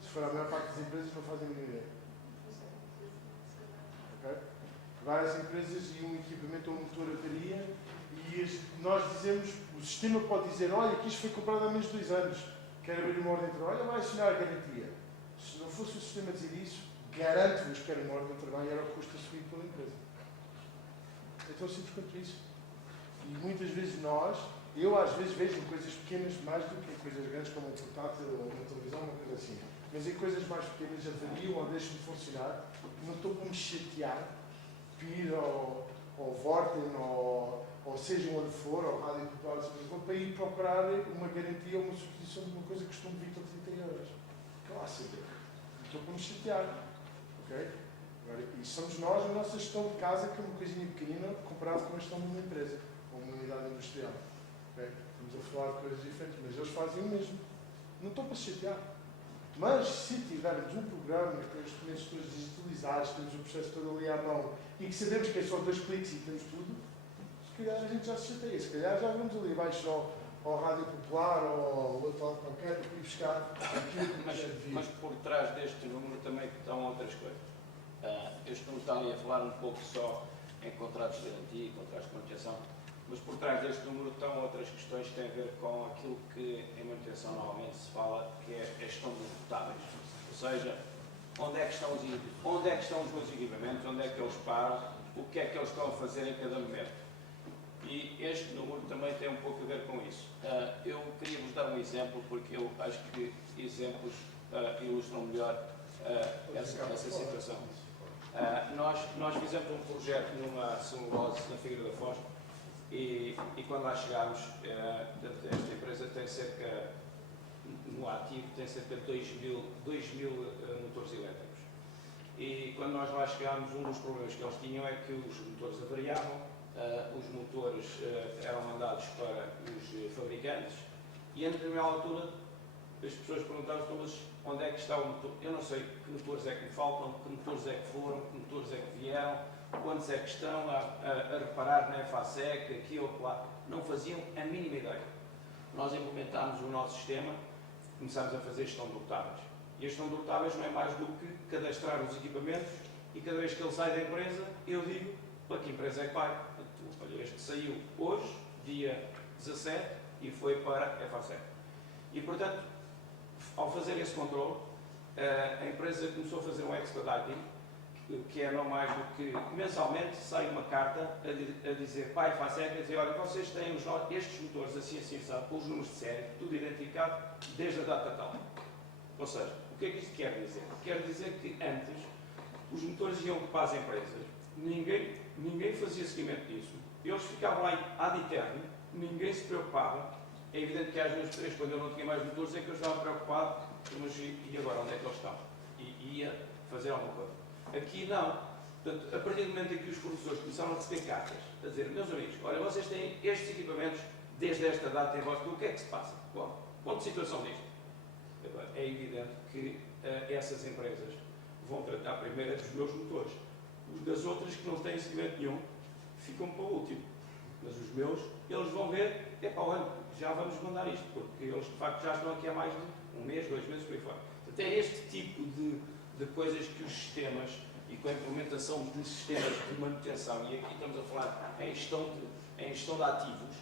Se for a maior parte das empresas, não fazem nenhuma ideia. Okay? Várias empresas e um equipamento ou um motor avaria e nós dizemos, o sistema pode dizer, olha, que isto foi comprado há menos de 2 anos, quer abrir uma ordem de trabalho, vai assinar a garantia. Se não fosse o sistema dizer isso, garanto-vos que era uma ordem de trabalho e era o custo assumido pela empresa. É tão simples quanto isso. E muitas vezes eu às vezes vejo em coisas pequenas mais do que em coisas grandes como um portátil ou uma televisão, uma coisa assim. Mas em coisas mais pequenas avariam ou deixam de funcionar, não estou para me chatear, ir ao Vorten ou seja onde for, ao Rádio Popular, para ir procurar uma garantia ou uma substituição de uma coisa que custou 20 ou 30 euros. Clássico. Não estou para me chatear. Okay? E somos nós, a nossa gestão de casa, que é uma coisinha pequenina comparado com a gestão de uma empresa ou uma unidade industrial. Okay? Estamos a falar de coisas diferentes, mas eles fazem o mesmo. Não estou para se chatear. Mas se tivermos um programa com os documentos todos digitalizados, temos o processo todo ali à mão e que sabemos que é só 2 cliques e temos tudo, se calhar a gente já se chateia. Se calhar já vamos ali abaixo ao Rádio Popular ou ao outro qualquer e buscar aquilo que nos devia. Mas por trás deste número também estão outras coisas. Eu estou ali a falar um pouco só em contratos de garantia e contratos de manutenção, mas por trás deste número estão outras questões que têm a ver com aquilo que em manutenção normalmente se fala, que é a gestão dos rotáveis. Ou seja, onde é que estão os meus equipamentos, onde é que eles param, o que é que eles estão a fazer em cada momento. E este número também tem um pouco a ver com isso. Eu queria vos dar um exemplo, porque eu acho que exemplos ilustram melhor essa situação. Nós fizemos um projeto numa celulose na Figueira da Foz e quando lá chegámos, esta empresa tem cerca, no ativo, tem cerca de 2 mil motores elétricos. E quando nós lá chegámos, um dos problemas que eles tinham é que os motores avariavam, os motores eram mandados para os fabricantes e, em determinada altura, as pessoas perguntavam: mas onde é que está o motor? Eu não sei que motores é que me faltam, que motores é que foram, que motores é que vieram, quantos é que estão a reparar na FASEC, aqui ou lá. Não faziam a mínima ideia. Nós implementámos o nosso sistema, começámos a fazer gestão de rotáveis. E a gestão de rotáveis não é mais do que cadastrar os equipamentos e cada vez que ele sai da empresa, eu digo para que empresa é que vai. Olha, este saiu hoje, dia 17, e foi para a FASEC. E, portanto, ao fazer esse controle, a empresa começou a fazer um expediting, que é não mais do que mensalmente sai uma carta a dizer para a FASEC, a dizer: olha, vocês têm estes motores assim, com os números de série, tudo identificado desde a data tal. Ou seja, o que é que isto quer dizer? Quer dizer que antes os motores iam para as empresas, ninguém fazia seguimento disso, eles ficavam lá ad eterno, ninguém se preocupava. É evidente que às vezes, quando eu não tinha mais motores, é que eu estava preocupado, mas e agora onde é que eles estão? E ia fazer alguma coisa. Aqui não. Portanto, a partir do momento em que os fornecedores começaram a receber cartas, a dizer: meus amigos, olha, vocês têm estes equipamentos desde esta data em vosso, o que é que se passa? Bom, ponto de situação disto. É evidente que essas empresas vão tratar primeiro dos meus motores. Os das outras que não têm seguimento nenhum ficam para o último. Mas os meus, eles vão ver, é para o ano, já vamos mandar isto, porque eles de facto já estão aqui há mais de 1 mês, 2 meses, por aí fora. Portanto, é este tipo de coisas que os sistemas, e com a implementação de sistemas de manutenção, e aqui estamos a falar em gestão de ativos,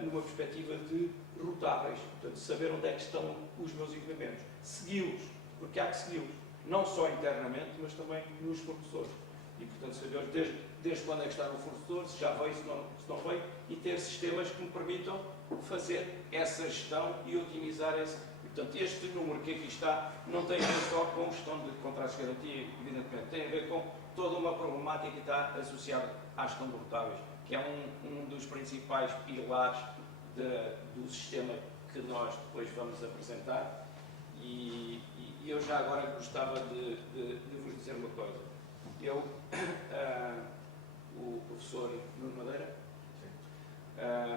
numa perspectiva de rotáveis, portanto, saber onde é que estão os meus equipamentos, segui-los, porque há que segui-los, não só internamente, mas também nos fornecedores. E, portanto, saber desde quando é que está no fornecedor, se já veio, se não veio, e ter sistemas que me permitam fazer essa gestão e otimizar esse. E, portanto, este número que aqui está não tem a ver só com gestão de contratos de garantia, evidentemente, tem a ver com toda uma problemática que está associada à gestão de rotáveis, que é um dos principais pilares do sistema que nós depois vamos apresentar. E eu já agora gostava de vos dizer uma coisa. O professor Nuno Madeira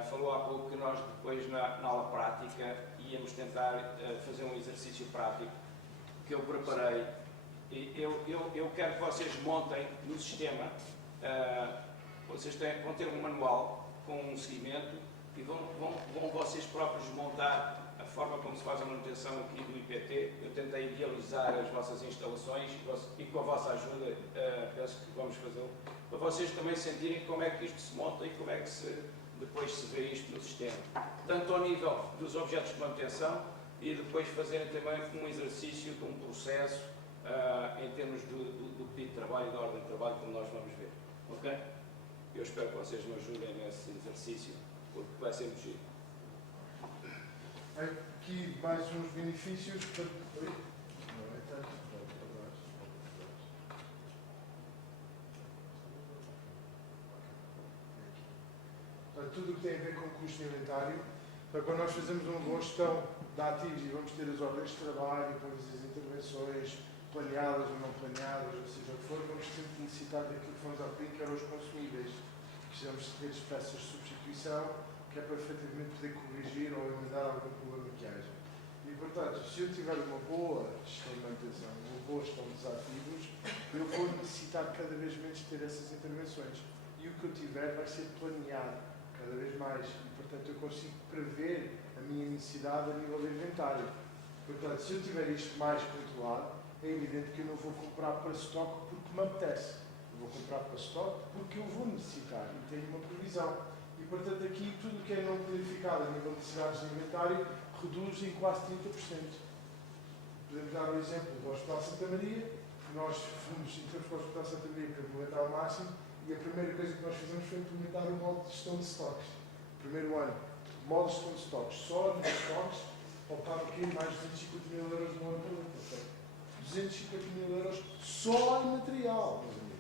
falou há pouco que nós depois na aula prática íamos tentar fazer um exercício prático que eu preparei. Eu quero que vocês montem no sistema, vocês vão ter um manual com um seguimento e vão vocês próprios montar a forma como se faz a manutenção aqui do IPT. Eu tentei idealizar as vossas instalações e com a vossa ajuda penso que vamos fazê-lo, para vocês também sentirem como é que isto se monta e como é que depois se vê isto no sistema. Tanto ao nível dos objetos de manutenção e depois fazerem também um exercício de um processo em termos do pedido de trabalho e da ordem de trabalho, como nós vamos ver. Ok? Eu espero que vocês me ajudem nesse exercício, porque vai ser muito giro. Aqui mais uns benefícios. Não é tanto. Tudo o que tem a ver com custo de inventário, para quando nós fazemos uma boa gestão de ativos e vamos ter as ordens de trabalho, vamos ter as intervenções planeadas ou não planeadas, ou seja o que for, vamos sempre necessitar daquilo que vamos a pedir, que eram os consumíveis. Precisamos de ter peças de substituição, que é para efetivamente poder corrigir ou eliminar algum problema que haja. E, portanto, se eu tiver uma boa gestão de manutenção, uma boa gestão dos ativos, eu vou necessitar cada vez menos de ter essas intervenções. E o que eu tiver vai ser planeado cada vez mais. E, portanto, eu consigo prever a minha necessidade a nível de inventário. Portanto, se eu tiver isto mais controlado, é evidente que eu não vou comprar para estoque porque me apetece. vou comprar para stock porque eu vou necessitar e tenho uma previsão. E, portanto, aqui tudo o que é não planificado a nível de necessidades de inventário reduz em quase 30%. Podemos dar o exemplo do Hospital Santa Maria. Nós fomos, entramos para o Hospital Santa Maria para implementar ao máximo e a primeira coisa que nós fizemos foi implementar o modo de gestão de stocks. Primeiro ano, modo de gestão de stocks. Só nos stocks faltaram aqui mais de 250 mil euros no ano todo. 250 mil euros só em material, meus amigos.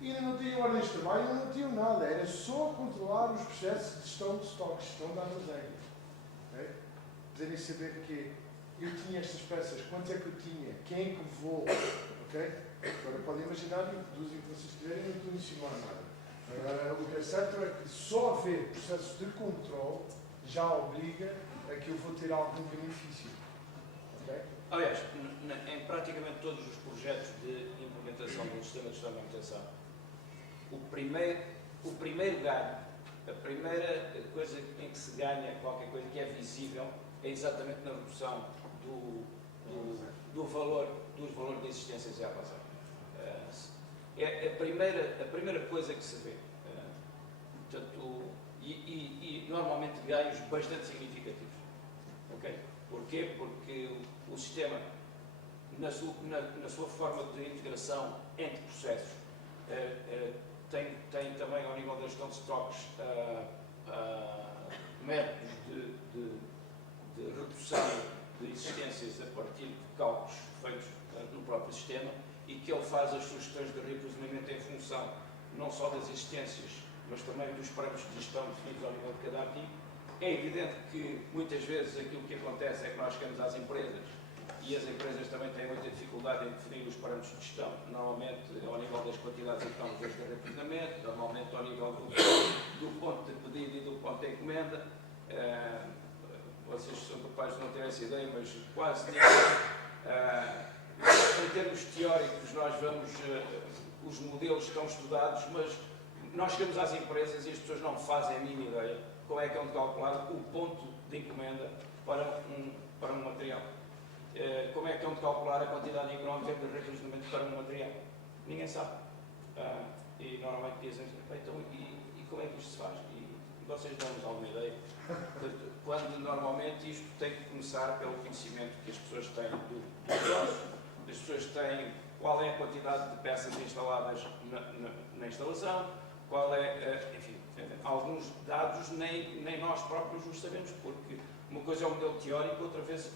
E ainda não tinham ordens de trabalho, ainda não tinham nada. Era só controlar os processos de gestão de stocks, gestão de armazém. Okay? Poderem saber que eu tinha estas peças, quantos é que eu tinha, quem é que levou. Okay? Agora podem imaginar e produzem o que vocês quiserem, eu não estou a ensinar nada. Agora, o que é certo é que só haver processos de controle já obriga a que eu vou ter algum benefício. Okay? Aliás, em praticamente todos os projetos de implementação do sistema de gestão de manutenção, o primeiro ganho, a primeira coisa em que se ganha qualquer coisa que é visível, é exatamente na redução do valor de existências a passar. É a primeira coisa que se vê. Portanto, e normalmente ganhos bastante significativos. Okay? Porquê? Porque o sistema, na sua forma de integração entre processos, tem também, ao nível da gestão de estoques, métodos de redução de existências a partir de cálculos feitos no próprio sistema e que ele faz as sugestões de reaprovisionamento em função não só das existências, mas também dos parâmetros de gestão definidos ao nível de cada artigo. É evidente que muitas vezes aquilo que acontece é que nós chegamos às empresas e as empresas também têm muita dificuldade em definir os parâmetros de gestão, normalmente ao nível das quantidades e quilómetros de arrependimento, normalmente ao nível do ponto de pedido e do ponto de encomenda. Vocês são capazes de não ter essa ideia, mas quase ninguém. Em termos teóricos, nós vamos, os modelos estão estudados, mas nós chegamos às empresas e as pessoas não fazem a mínima ideia como é que vão calcular o ponto de encomenda para um material. Como é que vão calcular a quantidade de quilómetros de reaprovisionamento para um material? Ninguém sabe. E normalmente dizem, então, e como é que isto se faz? E vocês dão-nos alguma ideia? Quando normalmente isto tem que começar pelo conhecimento que as pessoas têm do negócio, as pessoas têm qual é a quantidade de peças instaladas na instalação, qual é, enfim, alguns dados nem nós próprios os sabemos, porque uma coisa é o modelo teórico,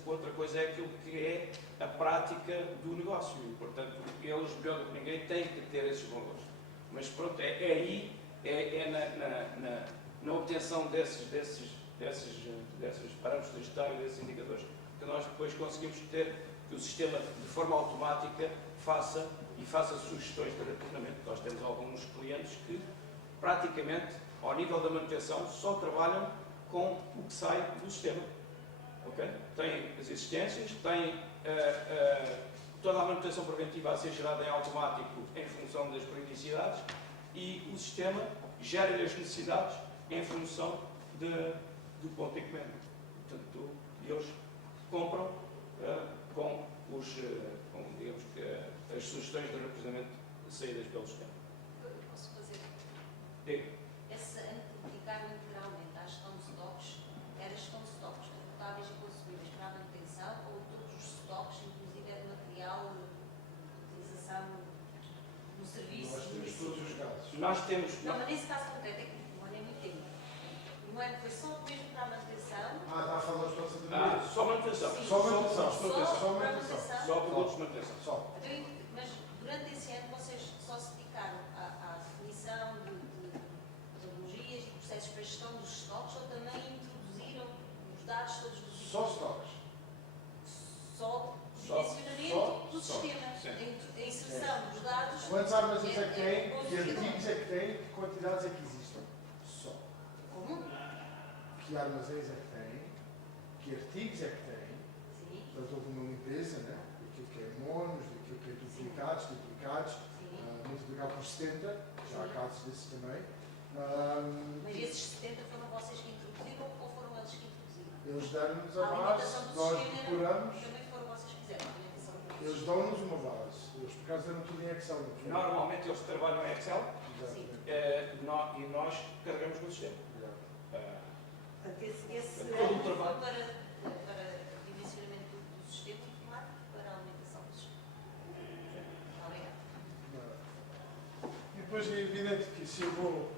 outra coisa é aquilo que é a prática do negócio e, portanto, eles, melhor do que ninguém, têm que ter esses valores. Mas pronto, é na obtenção desses parâmetros de gestão e desses indicadores que nós depois conseguimos ter que o sistema, de forma automática, faça sugestões de retornamento. Nós temos alguns clientes que, praticamente, ao nível da manutenção, só trabalham com o que sai do sistema. Okay? Tem as existências, tem toda a manutenção preventiva a ser gerada em automático em função das periodicidades e o sistema gera as necessidades em função do ponto de encomenda. Portanto, eles compram com digamos que as sugestões de representamento saídas pelo sistema. Eu posso fazer? Diga. Essa aplicar integralmente à gestão de stocks, era gestão de stocks confortáveis e consumíveis para a manutenção ou todos os stocks, inclusive é de material de utilização no serviço? Nós temos todos os casos. Nós temos. Não, mas nesse caso concreto é que não é muito tempo. Não é, foi só mesmo para a manutenção. Está a falar dos processos de Só manutenção. Sim. Só manutenção. Só para a manutenção. Só produtos de manutenção. Só. Mas durante esse ano vocês só se dedicaram à definição de metodologias e processos para a gestão dos estoques ou também introduziram os dados todos dos Só stocks. Só Só dimensionamento do só. sistema, a inserção dos dados. Quantos armazéns é que tem? Que conduzido. artigos é que tem? Que quantidades é que existem? Só. Como? Que armazéns é que tem? Que artigos é que tem? Sim, Portanto, houve uma limpeza, né? Daquilo que é monos, daquilo que é duplicados, sim. multiplicado por 70, já há casos desses também. Mas esses 70 foram vocês que introduziram ou foram eles que introduziram? Eles deram-nos A a base, alimentação do nós sistema decoramos. também foram vocês que fizeram a alimentação do Eles dão-nos uma base. Eles, por acaso, deram tudo em Excel. Normalmente eles trabalham em Excel Exatamente. e nós carregamos no sistema. Portanto, esse Todo o trabalho. para dimensionamento do sistema informático para a alimentação do sistema. Obrigada. E depois é evidente que se eu vou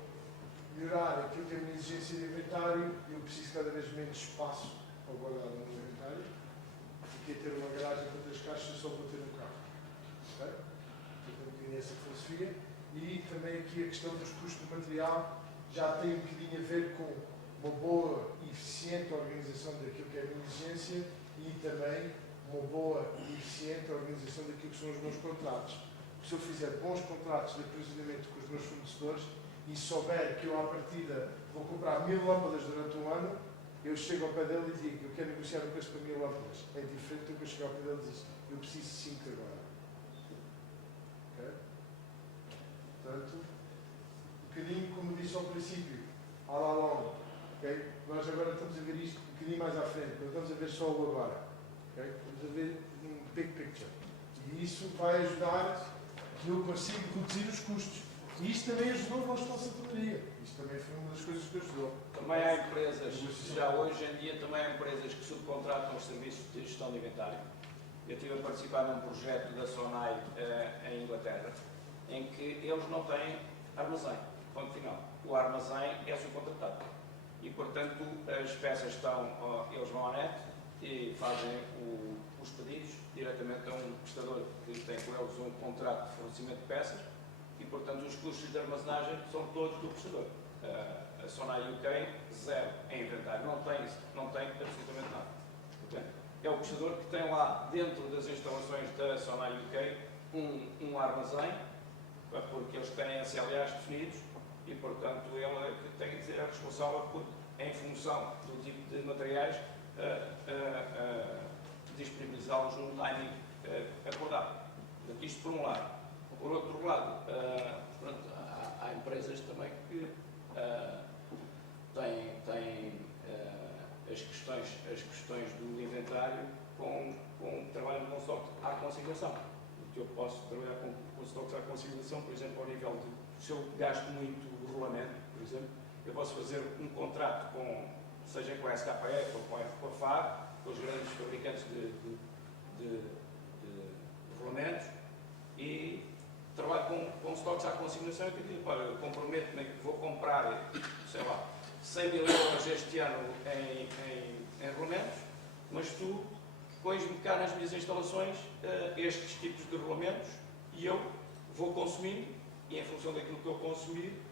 melhorar aquilo que é a minha exigência de inventário, eu preciso cada vez menos espaço para guardar o meu inventário. Fiquei a ter uma garagem com 3 caixas só para ter um carro. Ok? Portanto, um bocadinho essa filosofia. E também aqui a questão dos custos do material já tem um bocadinho a ver com uma boa e eficiente organização daquilo que é a minha exigência e também uma boa e eficiente organização daquilo que são os meus contratos. Porque se eu fizer bons contratos de aprovisionamento com os meus fornecedores e souber que eu à partida vou comprar 1000 lâmpadas durante um ano, eu chego ao pé dele e digo, eu quero negociar um preço para 1000 lâmpadas. É diferente do que eu chegar ao pé dele e dizer, eu preciso de 5 agora. Ok? Portanto, um bocadinho como disse ao princípio, à la longa. Okay? Nós agora estamos a ver isto um bocadinho mais à frente, não estamos a ver só o agora. Okay? Estamos a ver um big picture. E isso vai ajudar que eu consiga reduzir os custos. E isto também ajudou a nossa teoria. Isto também foi uma das coisas que ajudou. Também há empresas, já hoje em dia, também há empresas que subcontratam os serviços de gestão de inventário. Eu estive a participar num projeto da Sonai em Inglaterra, em que eles não têm armazém, ponto final. O armazém é subcontratado. E, portanto, as peças estão, eles vão à net e fazem os pedidos diretamente a um prestador que tem com eles um contrato de fornecimento de peças e, portanto, os custos de armazenagem são todos do prestador. A Sonai UK, zero em inventário, não tem absolutamente nada. Portanto, é o prestador que tem lá dentro das instalações da Sonai UK um armazém, porque eles têm SLAs definidos e, portanto, ele é que tem que ser responsável por, em função do tipo de materiais, disponibilizá-los num timing acordado. Portanto, isto por um lado. Por outro lado, há empresas também que têm as questões do inventário trabalham com estoque à consignação. Que eu posso trabalhar com estoques à consignação, por exemplo, ao nível de, se eu gasto muito rolamento, por exemplo, eu posso fazer um contrato seja com a SKF ou com a FAB, com os grandes fabricantes de rolamentos, e trabalho com estoques à consignação e que digo, olha, eu comprometo-me que vou comprar, sei lá, 100 mil euros este ano em rolamentos, mas tu pões-me cá nas minhas instalações estes tipos de rolamentos e eu vou consumindo e em função daquilo que eu consumir,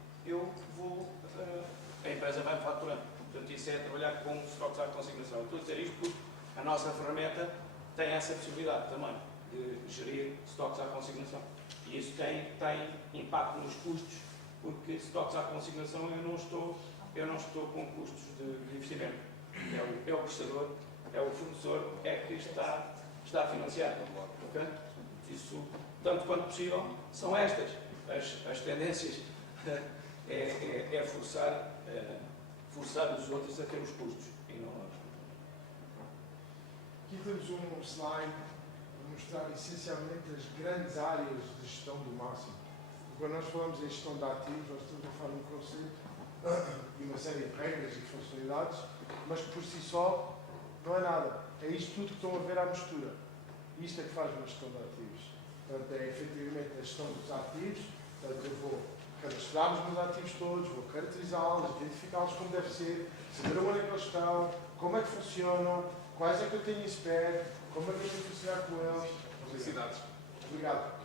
a empresa vai-me faturando. Portanto, isso é trabalhar com estoques à consignação. Eu estou a dizer isto porque a nossa ferramenta tem essa possibilidade também de gerir estoques à consignação. E isso tem impacto nos custos, porque estoques à consignação eu não estou com custos de investimento. É o prestador, é o fornecedor, é que está a financiar. Okay? Isso, tanto quanto possível, são estas as tendências. É forçar os outros a ter os custos e não nós. Aqui temos um slide para mostrar essencialmente as grandes áreas de gestão do máximo. Quando nós falamos em gestão de ativos, nós estamos a falar de um conceito e uma série de regras e funcionalidades, mas que por si só não é nada. É isto tudo que estão a ver à mistura. Isto é que faz uma gestão de ativos. Portanto, é efetivamente a gestão dos ativos. Portanto, eu vou cadastrar os meus ativos todos, vou caracterizá-los, identificá-los como deve ser, saber onde é que eles estão, como é que funcionam, quais é que eu tenho em spare, como é que eu tenho que funcionar com eles. Felicidades. Obrigado.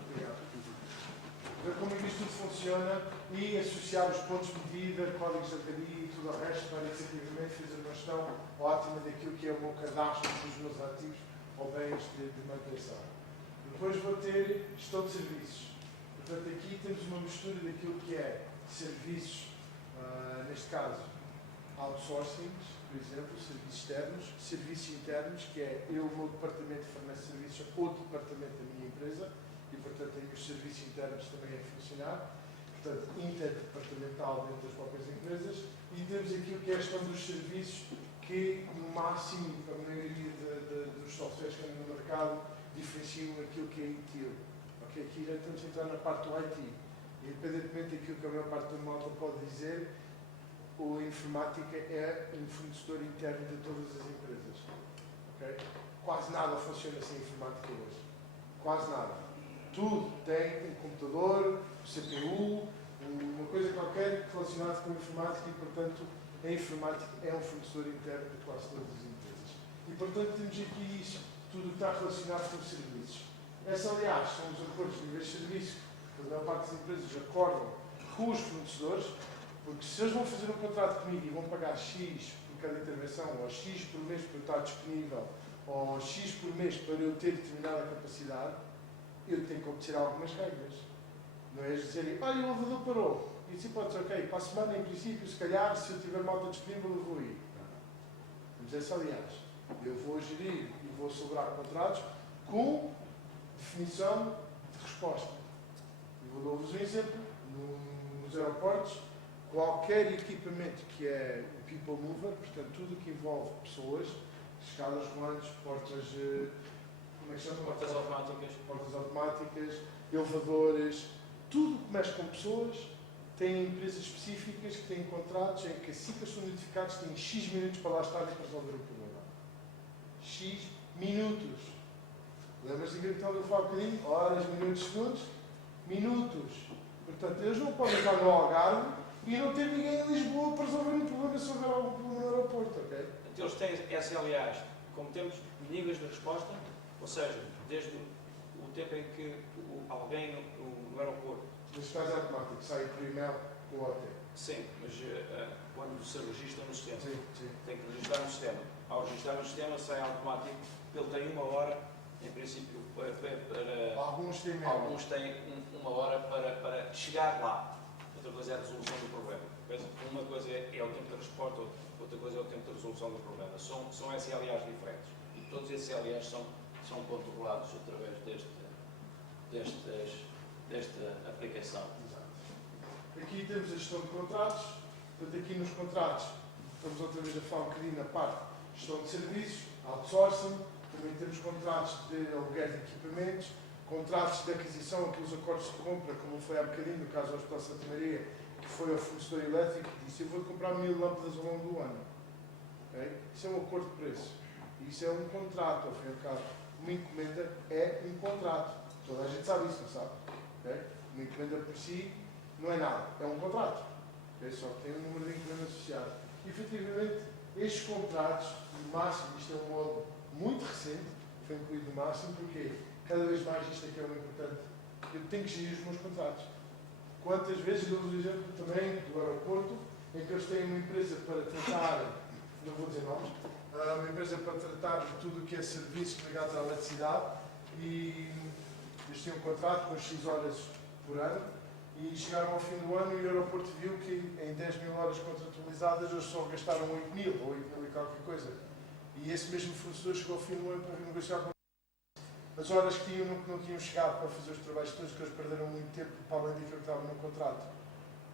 Ver como é que isto tudo funciona e associar os pontos de medida, códigos de alcaria e tudo o resto para efetivamente fazer uma gestão ótima daquilo que é o meu cadastro dos meus ativos ou bens de manutenção. Depois vou ter gestão de serviços. Portanto, aqui temos uma mistura daquilo que é serviços, neste caso, outsourcings, por exemplo, serviços externos, serviços internos, que é eu, o meu departamento fornece serviços a outro departamento da minha empresa, e, portanto, aí os serviços internos também a funcionar, portanto, interdepartamental dentro das próprias empresas, e temos aquilo que é a gestão dos serviços, que, no máximo, a maioria dos softwares que andam no mercado diferenciam aquilo que é ITIL. Ok, aqui já estamos a entrar na parte do IT. Independentemente daquilo que a maior parte da malta pode dizer, a informática é um fornecedor interno de todas as empresas. Okay? Quase nada funciona sem informática hoje. Quase nada. Tudo tem um computador, um CPU, uma coisa qualquer relacionada com a informática e, portanto, a informática é um fornecedor interno de quase todas as empresas. E, portanto, temos aqui isso, tudo que está relacionado com os serviços. Esses, aliás, são os acordos de níveis de serviço que a maior parte das empresas acordam com os fornecedores, porque se eles vão fazer um contrato comigo e vão pagar X por cada intervenção, ou X por mês para eu estar disponível, ou X por mês para eu ter determinada capacidade, eu tenho que obedecer algumas regras. Não é dizer, olha, o elevador parou. E assim pode dizer, ok, para a semana, em princípio, se calhar, se eu tiver malta disponível, eu vou ir. Mas é só, aliás, eu vou gerir e vou celebrar contratos com definição de resposta. Eu vou dar-vos um exemplo. Nos aeroportos, qualquer equipamento que é o people mover, portanto, tudo que envolve pessoas, escadas rolantes, portas, como é que chama? Portas automáticas, elevadores, tudo que mexe com pessoas, tem empresas específicas que têm contratos em que assim que são notificados têm X minutos para lá estar e para resolver o problema. X minutos. Lembras-te que então eu falo um bocadinho? Horas, minutos, segundos? Minutos. Portanto, eles não podem estar no Algarve e não ter ninguém em Lisboa para resolver um problema se houver algum problema no aeroporto, ok? Então, eles têm SLAs, como temos níveis de resposta, ou seja, desde o tempo em que alguém no aeroporto. Neste caso é automático, sai por e-mail com o hotel. Sim, mas quando se registra no sistema, Sim, sim. tem que registrar no sistema. Ao registrar no sistema, sai automático, ele tem 1 hora, em princípio, para Alguns têm menos. alguns têm 1 hora para chegar lá. Outra coisa é a resolução do problema. Uma coisa é o tempo de resposta, outra coisa é o tempo de resolução do problema. São SLAs diferentes. E todos esses SLAs são controlados através desta aplicação. Exato. Aqui temos a gestão de contratos. Portanto, aqui nos contratos, estamos outra vez a falar um bocadinho na parte de gestão de serviços, outsourcing. Também temos contratos de aluguer de equipamentos, contratos de aquisição, aqueles acordos de compra, como foi há bocadinho, no caso do Hospital Santa Maria, que foi ao fornecedor elétrico e disse: eu vou comprar 1000 lâmpadas ao longo do ano. Okay? Isso é um acordo de preço. Isso é um contrato, ao fim e ao cabo. Uma encomenda é um contrato. Toda a gente sabe isso, não sabe? Okay? Uma encomenda por si não é nada, é um contrato. Okay? Só que tem um número de encomenda associado. E, efetivamente, estes contratos, no máximo, isto é um modo muito recente, foi incluído no máximo, porque cada vez mais isto aqui é muito importante. Eu tenho que gerir os meus contratos. Quantas vezes, dou-vos o exemplo também do aeroporto, em que eles têm uma empresa para tratar, não vou dizer nomes, uma empresa para tratar de tudo o que é serviços ligados à eletricidade, e eles têm um contrato com X horas por ano, e chegaram ao fim do ano e o aeroporto viu que em 10.000 horas contratualizadas eles só gastaram 8.000 ou 8.000 e qualquer coisa. E esse mesmo fornecedor chegou ao fim do ano para renegociar com as horas que não tinham chegado para fazer os trabalhos todos, que eles perderam muito tempo para além daquilo que estava no contrato.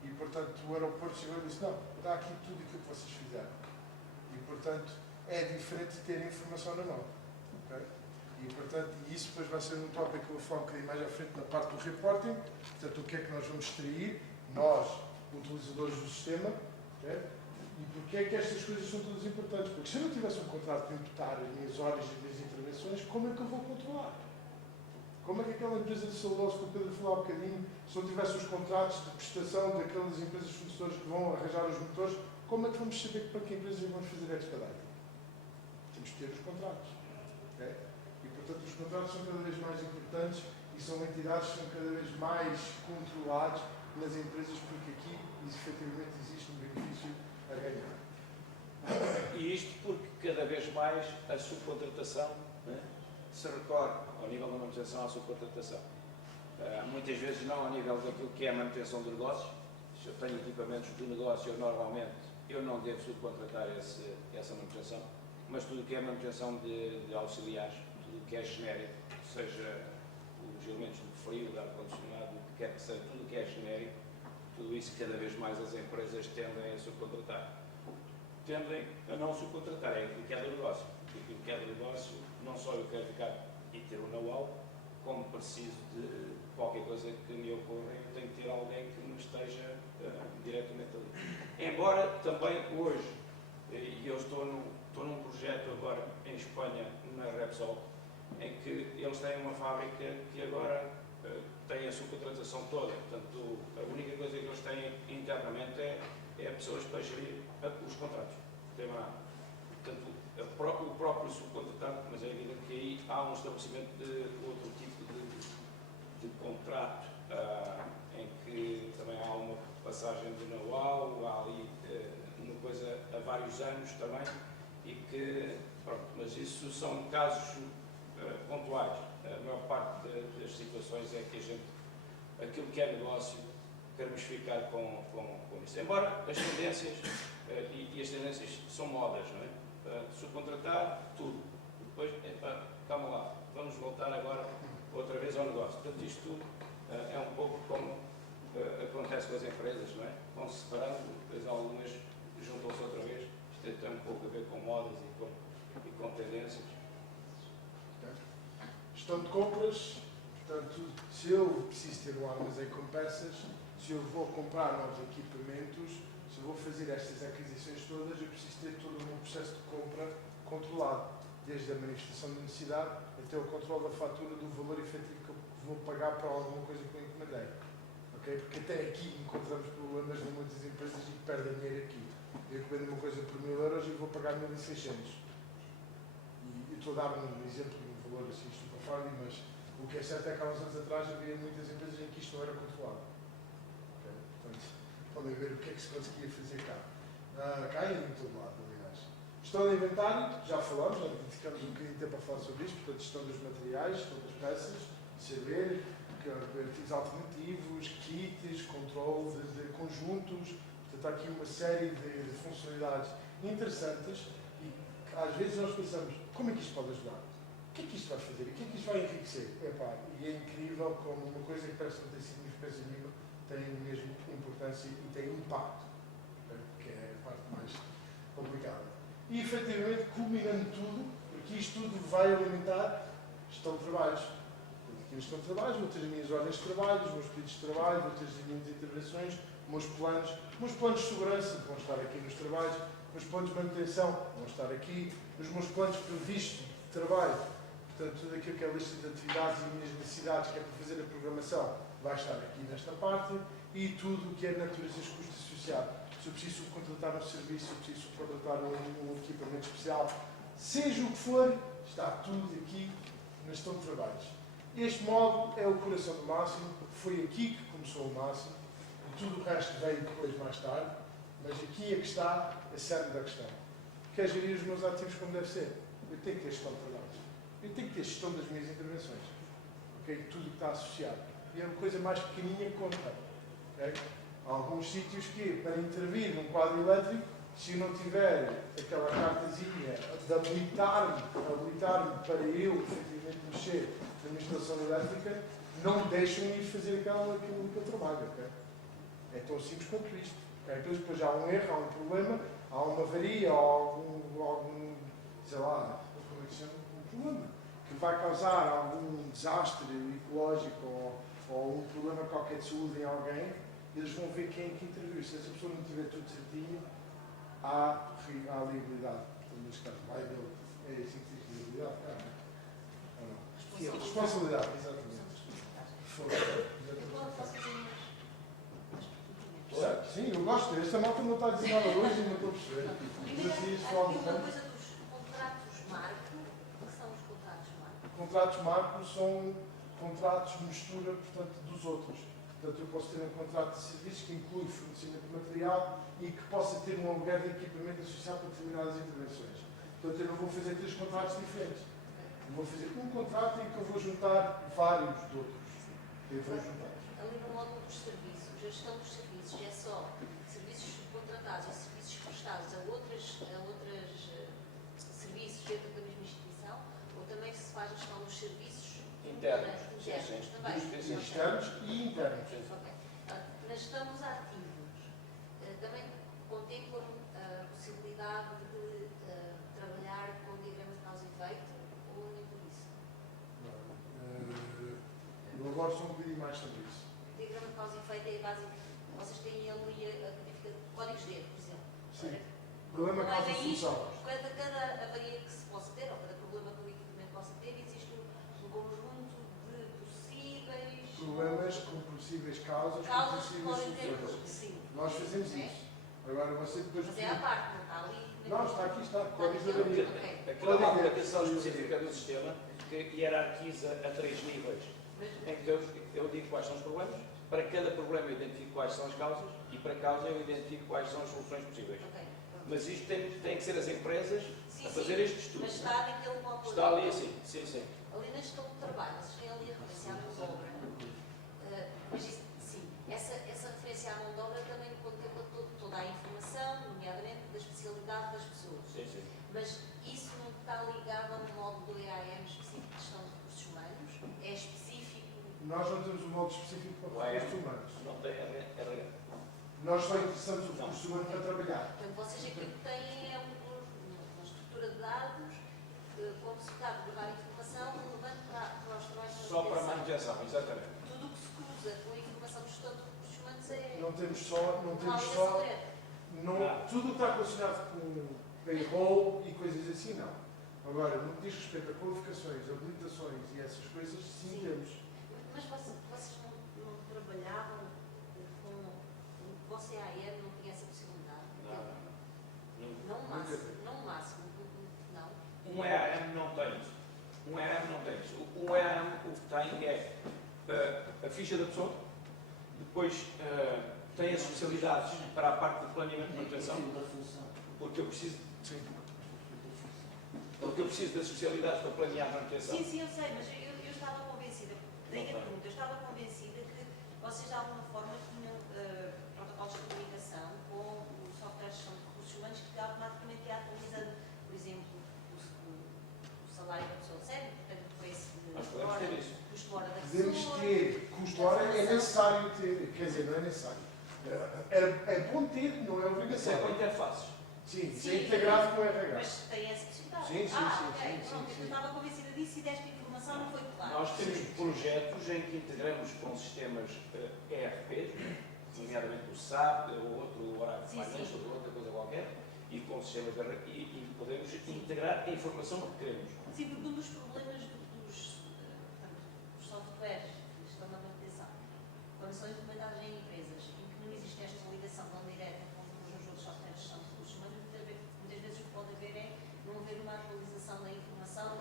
E, portanto, o aeroporto chegou e disse: não, dá aqui tudo aquilo que vocês fizeram. E, portanto, é diferente de ter informação na mão. Okay? E, portanto, isso depois vai ser um tópico que eu vou falar um bocadinho mais à frente na parte do reporting. Portanto, o que é que nós vamos extrair, nós, utilizadores do sistema, okay? E porquê é que estas coisas são todas importantes? Porque se eu não tivesse um contrato para imputar as minhas horas e as minhas intervenções, como é que eu vou controlar? Como é que aquela empresa de celulose que o Pedro falou há bocadinho, se não tivesse os contratos de prestação daquelas empresas fornecedoras que vão arranjar os motores, como é que vamos saber para que empresas vamos fazer expedite? Temos que ter os contratos. Okay? E, portanto, os contratos são cada vez mais importantes e são entidades que são cada vez mais controladas nas empresas, porque aqui, efetivamente, existe um benefício a ganhar. E isto porque cada vez mais a subcontratação, né, se recorre ao nível da manutenção à subcontratação. Muitas vezes não ao nível daquilo que é a manutenção de negócios. Se eu tenho equipamentos de negócio, normalmente eu não devo subcontratar essa manutenção, mas tudo o que é manutenção de auxiliares, tudo o que é genérico, seja os elementos de frio, de ar-condicionado, o que quer que seja, tudo o que é genérico, tudo isso cada vez mais as empresas tendem a subcontratar. Tendem a não subcontratar, é aquilo que é do negócio. Aquilo que é do negócio, não só eu quero ficar e ter um know-how, como preciso de qualquer coisa que me ocorra, eu tenho que ter alguém que me esteja diretamente ali. Embora também hoje, e eu estou num projeto agora em Espanha, na Repsol, em que eles têm uma fábrica que agora tem a subcontratação toda. Portanto, a única coisa que eles têm internamente é pessoas para gerir os contratos. Não tem mais nada. Portanto, o próprio subcontratado, mas é evidente que aí há um estabelecimento de outro tipo de contrato, em que também há uma passagem de know-how, há ali uma coisa há vários anos também, e que, pronto, mas isso são casos pontuais. A maior parte das situações é que a gente, aquilo que é negócio, queremos ficar com isso. Embora as tendências, e as tendências são modas, não é? Subcontratar tudo. Depois, calma lá, vamos voltar agora outra vez ao negócio. Portanto, isto tudo é um pouco como acontece com as empresas, não é? Vão-se separando, depois algumas juntam-se outra vez. Isto tem um pouco a ver com modas e com tendências. Gestão de compras, portanto, se eu preciso ter um armazém com peças, se eu vou comprar novos equipamentos, se eu vou fazer estas aquisições todas, eu preciso ter todo o meu processo de compra controlado, desde a manifestação de necessidade até o controle da fatura do valor efetivo que eu vou pagar para alguma coisa que eu encomendei. Okay? Porque até aqui encontramos problemas em muitas empresas e que perdem dinheiro aqui. Eu encomendo uma coisa por 1000 euros e vou pagar 1600. E estou a dar um exemplo de um valor assim estupefacto, mas o que é certo é que há uns anos atrás havia muitas empresas em que isto não era controlado. Okay? Portanto, podem ver o que é que se conseguia fazer cá. Cá e em todo lado, aliás. Gestão de inventário, já falamos, já dedicamos um bocadinho de tempo a falar sobre isto, portanto, gestão dos materiais, gestão das peças, saber, artigos alternativos, kits, controle de conjuntos, portanto, há aqui uma série de funcionalidades interessantes e às vezes nós pensamos, como é que isto pode ajudar? O que é que isto vai fazer? O que é que isto vai enriquecer? Epá, e é incrível como uma coisa que parece que não tem significância nenhuma tem mesmo importância e tem impacto, que é a parte mais complicada. E, efetivamente, culminando tudo, porque isto tudo vai alimentar gestão de trabalhos. Aqui na gestão de trabalhos, vou ter as minhas ordens de trabalho, os meus pedidos de trabalho, vou ter as minhas intervenções, os meus planos de segurança vão estar aqui nos trabalhos, os meus planos de manutenção vão estar aqui, os meus planos previstos de trabalho, portanto, tudo aquilo que é a lista de atividades e minhas necessidades, que é para fazer a programação, vai estar aqui nesta parte, e tudo o que é natureza e custos associados. Se eu preciso contratar um serviço, se eu preciso contratar um equipamento especial, seja o que for, está tudo aqui na gestão de trabalhos. Este módulo é o coração do Máximo, foi aqui que começou o Máximo, e tudo o resto veio depois, mais tarde, mas aqui é que está a cerne da questão. Quer gerir os meus ativos como deve ser? Eu tenho que ter gestão de trabalhos. Eu tenho que ter gestão das minhas intervenções. Okay? Tudo que está associado. E é uma coisa mais pequenininha que conta. Okay? Há alguns sítios que, para intervir num quadro elétrico, se eu não tiver aquela cartazinha de habilitar-me para eu, efetivamente, mexer na minha instalação elétrica, não deixam ir fazer aquilo que eu trabalho. Okay? É tão simples quanto isto. Okay? Depois há um erro, há um problema, há uma avaria, ou algum sei lá, como é que se chama? Um problema que vai causar algum desastre ecológico ou um problema qualquer de saúde em alguém, eles vão ver quem é que interviu. Se essa pessoa não tiver tudo certinho, há liabilidade. Neste caso, liability. É assim que se diz liabilidade? Ou não? Responsabilidade, exatamente. Sim, eu gosto. Esta malta não está a dizer nada hoje e não estou a perceber. Uma coisa dos contratos marco. O que são os contratos marco? Contratos marco são contratos mistura, portanto, dos outros. Portanto, eu posso ter um contrato de serviços que inclui fornecimento de material e que possa ter um aluguer de equipamento associado para determinadas intervenções. Portanto, eu não vou fazer 3 contratos diferentes. Eu vou fazer um contrato em que eu vou juntar vários de outros. Eu vou juntar. Ali no módulo dos serviços, a gestão dos serviços é só serviços subcontratados e serviços prestados a outros serviços dentro da mesma instituição, ou também se faz a gestão dos serviços internos também. Externos e internos. Okay. Na gestão dos ativos, também contemplam a possibilidade de trabalhar com diagramas de causa e efeito, ou nem por isso? elaboro só um bocadinho mais sobre isso. O diagrama de causa e efeito é básico. Vocês têm ali a codificação de códigos D, por exemplo. Sim. Problema, causa e solução. Cada avaria que se possa ter, ou cada problema que o equipamento possa ter, existe um conjunto de possíveis Problemas com possíveis causas, com causas que possíveis podem ter. soluções. Sim. Nós fazemos Não é? isso. Agora você depois... Mas é à parte, não está ali. Não, está aqui, está. Códigos de Está avaria. aqui, ok. Aquilo é uma aplicação específica do sistema que hierarquiza a 3 níveis. Em que eu digo quais são os problemas, para cada problema eu identifico quais são as causas e para causa eu identifico quais são as soluções possíveis. Ok, pronto. Mas isto tem que ser as empresas Sim, a fazer sim, este estudo. mas está naquele módulo. Está ali assim, sim, sim. Ali na gestão do trabalho, vocês têm ali a referência à mão de obra. Mas isso, sim, essa referência à mão de obra também contempla toda a informação, nomeadamente da especialidade das pessoas. Sim, sim. Mas isso não está ligado a um módulo do EAM específico de gestão de recursos humanos? É específico? Nós não temos um modo específico para Ué. recursos humanos. Não tem RH. Nós só interessamos o recurso humano para trabalhar. Portanto, vocês aquilo que têm é uma estrutura de dados, como se está a guardar informação relevante para os trabalhos de Só para manutenção. manutenção, exatamente. Tudo o que se cruza com a informação de gestão de recursos humanos é Não temos só... Não. Tudo o que está relacionado com payroll e coisas assim, não. Agora, no que diz respeito a qualificações, habilitações e essas coisas, sim, Sim. temos. Mas vocês não trabalhavam com... O vosso EAM não tinha essa possibilidade? Não. Não o máximo. Não. Um EAM não tem isso. Um EAM não tem isso. Um EAM o que tem é a ficha da pessoa, depois tem as especialidades para a parte de planeamento de manutenção, porque eu preciso das especialidades para planear a manutenção. Sim, eu sei, mas eu estava convencida, daí a pergunta, eu estava convencida que vocês de alguma forma tinham protocolos de comunicação com o software de gestão de recursos humanos que automaticamente ia atualizando, por exemplo, o salário da pessoa recebe, portanto, o preço Nós de podemos hora, ter isso. custo hora da Podemos pessoa. ter custo-hora, é necessário ter, quer dizer, não é necessário. É bom ter, não é Isso é obrigação. com interfaces. Sim, isso Sim, é integrado com o RH. Mas tem essa possibilidade. Sim, sim, ok, sim, pronto, sim. eu estava convencida disso e desta informação não foi clara. Nós temos projetos em que integramos com sistemas ERPs, nomeadamente o SAP, ou outro Oracle Sim, sim. Finance, ou outra coisa qualquer, e com sistemas de e podemos integrar a informação que queremos. Sim, porque um dos problemas dos softwares que estão na manutenção, quando são implementados em empresas em que não existe esta ligação tão direta com os outros softwares de gestão de recursos humanos, muitas vezes o que pode haver é não haver uma atualização da informação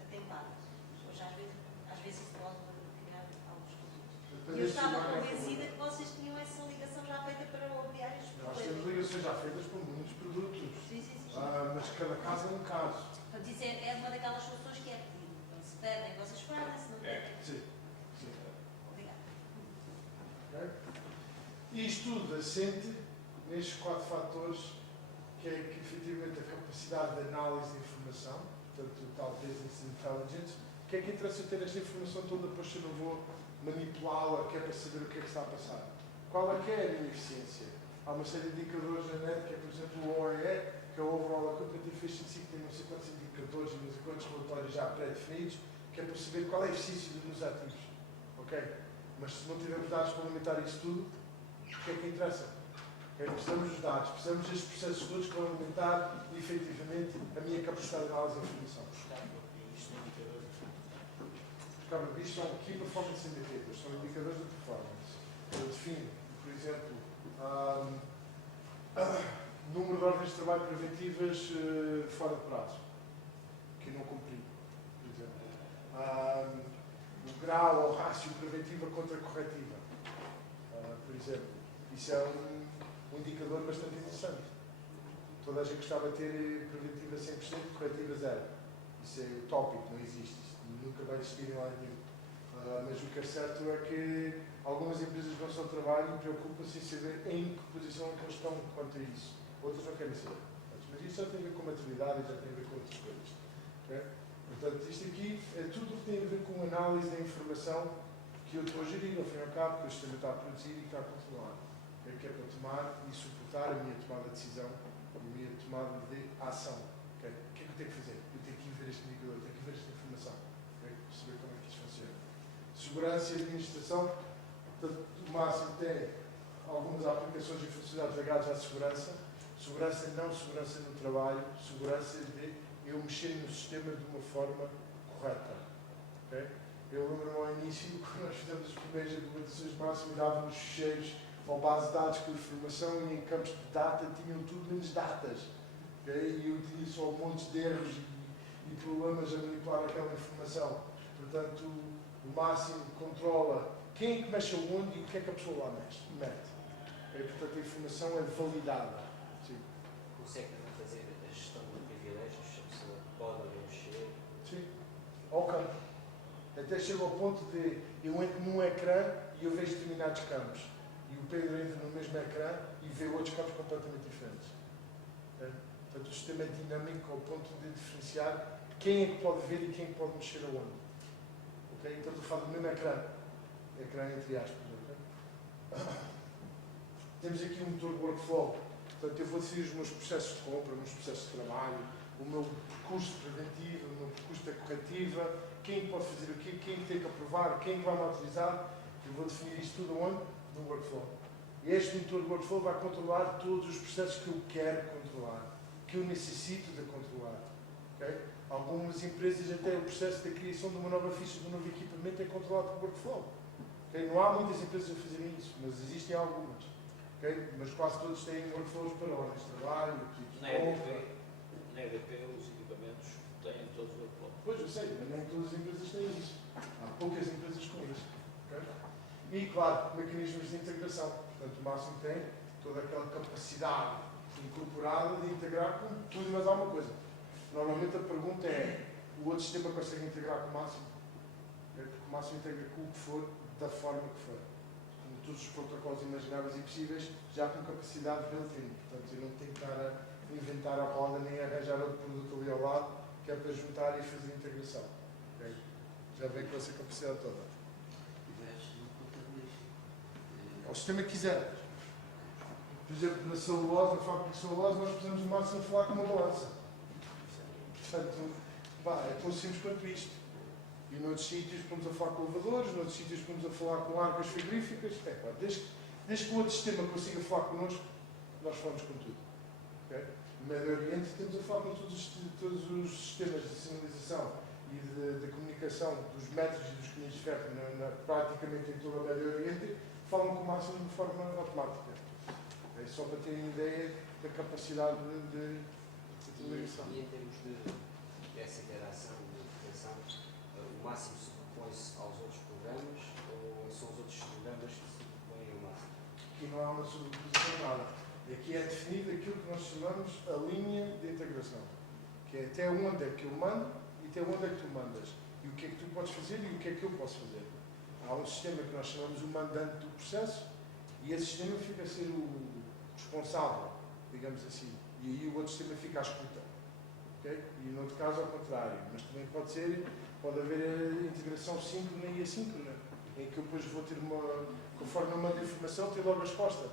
atempada. Hoje, às vezes isso pode criar alguns conflitos. E eu estava convencida que vocês tinham essa ligação já feita para obviar estes Nós temos problemas. ligações já feitas com muitos produtos, Sim. mas cada caso é um caso. Portanto, isso é uma daquelas soluções que é pedido. Então, se pedem, vocês fazem, se não pedem. Sim. Sim. Obrigada. Ok? E isto tudo assente nestes 4 fatores, que é que, efetivamente, a capacidade de análise de informação, portanto, o tal business intelligence, que é que interessa ter esta informação toda, depois se eu não vou manipulá-la, que é para saber o que é que está a passar. Qual é que é a minha eficiência? Há uma série de indicadores na net, que é, por exemplo, o OEE, que é o Overall Equipment Efficiency, que tem não sei quantos indicadores e não sei quantos relatórios já pré-definidos, que é para saber qual é a eficiência dos meus ativos. Ok? Mas se não tivermos dados para limitar isso tudo, o que é que interessa? Okay? Precisamos dos dados, precisamos destes processos todos que vão aumentar, efetivamente, a minha capacidade de análise de informação. Isto são Key Performance Indicators, são indicadores de performance. Eu defino, por exemplo, número de ordens de trabalho preventivas fora de prazo, que não cumpri, por exemplo. O grau ou rácio preventiva contra corretiva, por exemplo. Isso é um indicador bastante interessante. Toda a gente gostava de ter preventiva 100%, corretiva 0. Isso é utópico, não existe. Isso nunca vai existir em lado nenhum. Mas o que é certo é que algumas empresas vão ao trabalho e preocupam-se em saber em que posição é que eles estão quanto a isso. Outras não querem saber. Mas isso já tem a ver com maturidade e já tem a ver com outras coisas. Okay? Portanto, isto aqui é tudo o que tem a ver com análise da informação que eu estou a gerir, ao fim e ao cabo, que o sistema está a produzir e está a controlar. Okay? Que é para tomar e suportar a minha tomada de decisão, a minha tomada de ação. Okay? O que é que eu tenho que fazer? Eu tenho que ir ver este indicador, tenho que ver esta informação. Okay? Perceber como é que isto funciona. segurança e administração. Portanto, o Máximo tem algumas aplicações e funcionalidades ligadas à segurança. Segurança não segurança no trabalho, segurança de eu mexer no sistema de uma forma correta. Okay? Eu lembro-me ao início, quando nós fizemos as primeiras implementações de Máximo, dávamos ficheiros ou base de dados com informação e em campos de data tinham tudo menos datas. Okay? E eu tinha só montes de erros e problemas a manipular aquela informação. Portanto, o Máximo controla quem é que mexe onde e o que é que a pessoa lá mete. Okay? Portanto, a informação é validada. Sim. Consegue também fazer a gestão de privilégios, a pessoa pode ou não mexer. Sim. Ao campo. Até chega ao ponto de eu entro num ecrã e eu vejo determinados campos. E o Pedro entra no mesmo ecrã e vê outros campos completamente diferentes. Okay? Portanto, o sistema é dinâmico ao ponto de diferenciar quem é que pode ver e quem é que pode mexer aonde. Okay? Então, eu falo do mesmo ecrã. Ecrã entre aspas. Okay? Temos aqui um motor de workflow. Portanto, eu vou decidir os meus processos de compra, os meus processos de trabalho, o meu percurso preventivo, o meu percurso da corretiva, quem pode fazer o quê, quem tem que aprovar, quem vai me autorizar. Eu vou definir isto tudo onde? No workflow. E este motor de workflow vai controlar todos os processos que eu quero controlar, que eu necessito de controlar. Okay? Algumas empresas até o processo da criação de uma nova ficha, de um novo equipamento é controlado por workflow. Okay? Não há muitas empresas a fazerem isso, mas existem algumas. Okay? Mas quase todos têm workflows para ordens de trabalho, tipos de compra. Na EDP os equipamentos têm todos o workflow. Pois, eu sei, mas nem todas as empresas têm isso. Há poucas empresas com isso. Okay? E, claro, mecanismos de integração. Portanto, o Máximo tem toda aquela capacidade incorporada de integrar com tudo e mais alguma coisa. Normalmente a pergunta é, o outro sistema consegue integrar com o Máximo? Porque o Máximo integra com o que for, da forma que for. Com todos os protocolos imagináveis e possíveis, já com capacidade built-in. Portanto, eu não tenho que estar a inventar a roda nem a arranjar outro produto ali ao lado, que é para juntar e fazer a integração. Okay? Já vem com essa capacidade toda. É o sistema que quiser. Por exemplo, na celulose, na fábrica de celulose, nós precisamos o Máximo de falar com uma balança. Portanto, é tão simples quanto isto. E noutros sítios podemos a falar com elevadores, noutros sítios podemos a falar com arcas frigoríficas. Desde que o outro sistema consiga falar connosco, nós falamos com tudo. Okay? No Médio Oriente temos a falar com todos os sistemas de sinalização e de comunicação dos metros e dos caminhos de ferro praticamente em todo o Médio Oriente, falam com o Máximo de forma automática. É só para terem ideia da capacidade de ligação. E em termos dessa interação, de integração, o Máximo se propõe-se aos outros programas ou são os outros programas que se propõem ao Máximo? Aqui não há uma sobreposição nada. Aqui é definido aquilo que nós chamamos a linha de integração, que é até onde é que eu mando e até onde é que tu mandas. E o que é que tu podes fazer e o que é que eu posso fazer. Há um sistema que nós chamamos o mandante do processo e esse sistema fica a ser o responsável, digamos assim. E aí o outro sistema fica à escuta. Okay? E no outro caso ao contrário. Mas também pode haver a integração síncrona e assíncrona, em que eu depois vou ter conforme eu mando a informação, ter logo a resposta.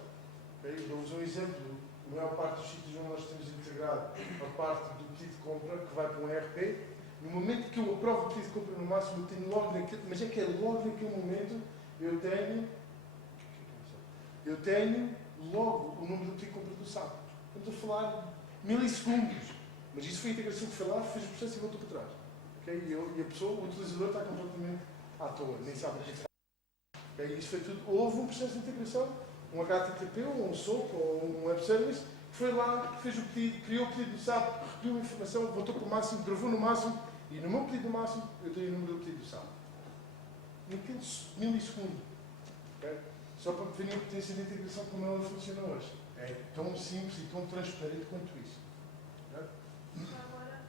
Okay? Dou-vos um exemplo. A maior parte dos sítios onde nós temos integrado a parte do pedido de compra, que vai para um ERP, no momento que eu aprovo o pedido de compra no Máximo, eu tenho logo naquele, mas é que é logo naquele momento, eu tenho logo o número do pedido de compra do SAP. Estamos a falar milissegundos. Mas isso foi a integração que foi lá, fez o processo e voltou para trás. Okay? E a pessoa, o utilizador, está completamente à toa, nem sabe o que está. Okay? Isso foi tudo. Houve um processo de integração, um HTTP, ou um SOAP, ou um Web Service, que foi lá, fez o pedido, criou o pedido do SAP, recolheu a informação, voltou para o Máximo, gravou no Máximo, e no meu pedido do Máximo, eu tenho o número do pedido do SAP. Naqueles milissegundos. Okay? Só para definir a potência de integração como ela funciona hoje. É tão simples e tão transparente quanto isso. Okay? Agora,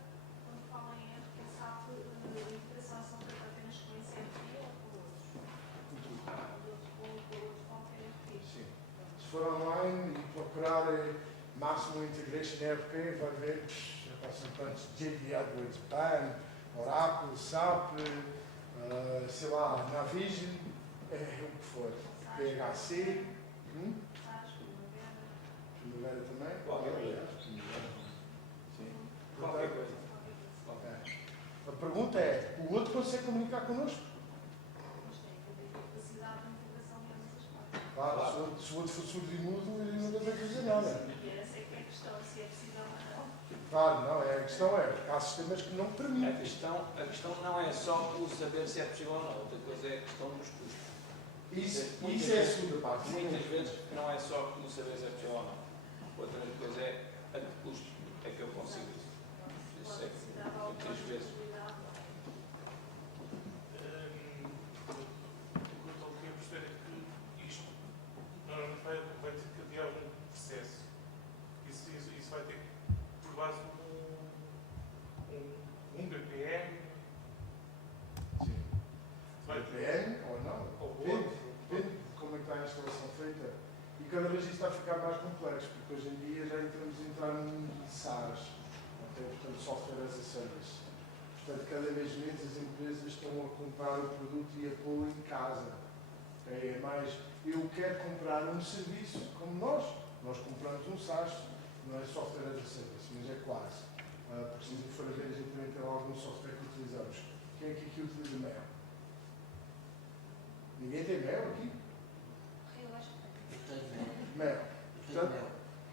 quando falam em ERP, SAP, a integração são feitas apenas com esse ERP ou com outros? Com outro qualquer ERP? Sim. Se for online e procurar Máximo Integration ERP, vai ver, já passam tantos, JD Edwards, PAN, Oracle, SAP, sei lá, Navision, o que for. PHC, Primavera também? Qualquer coisa. Sim. Qualquer coisa. A pergunta é, o outro consegue comunicar connosco? Claro, se o outro for surdo e mudo, ele não deve fazer nada. E essa é que é a questão, se é possível ou não. Claro, não, a questão é, há sistemas que não permitem. A questão não é só o saber se é possível ou não, outra coisa é a questão dos custos. Isso é a segunda parte. Muitas vezes não é só o saber se é possível ou não. Outra coisa é a que custo é que eu consigo. Isso é que muitas vezes. O que eu estou aqui a perceber é que isto normalmente vai ter que criar um processo. Isso vai ter por base um BPM. Sim. Vai VPN ou não? Ou Depende de como é que está a instalação feita. E cada vez isto está a ficar mais complexo, porque hoje em dia já entramos a entrar num mundo de SaaS, okay? Portanto, Software as a Service. Portanto, cada vez menos as empresas estão a comprar o produto e a pô-lo em casa. Okay? É mais, eu quero comprar um serviço como nós. Nós compramos um SaaS, não é Software as a Service, mas é quase. Porque se for a ver, a gente também tem algum software que utilizamos. Quem é que aqui utiliza Mail? Ninguém tem Mail aqui? Eu acho que Mail. Portanto,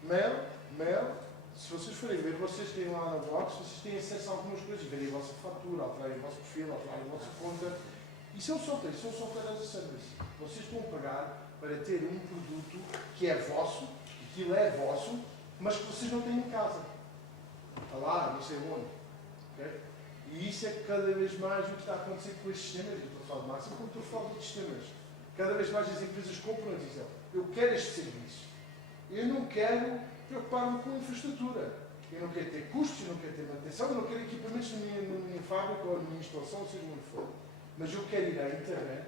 Mail, se vocês forem ver, vocês têm lá na Box, vocês têm acesso a algumas coisas, verem a vossa fatura, alterarem o vosso perfil, alterarem a vossa conta. Isso é um software as a service. Vocês estão a pagar para ter um produto que é vosso, aquilo é vosso, mas que vocês não têm em casa. Está lá, não sei onde. Okay? E isso é cada vez mais o que está a acontecer com estes sistemas. Eu estou a falar de máximo como estou a falar de outros sistemas. Cada vez mais as empresas compram e dizem, eu quero este serviço. Eu não quero preocupar-me com a infraestrutura. Eu não quero ter custos, eu não quero ter manutenção, eu não quero equipamentos na minha fábrica ou na minha instalação, seja onde for. Mas eu quero ir à internet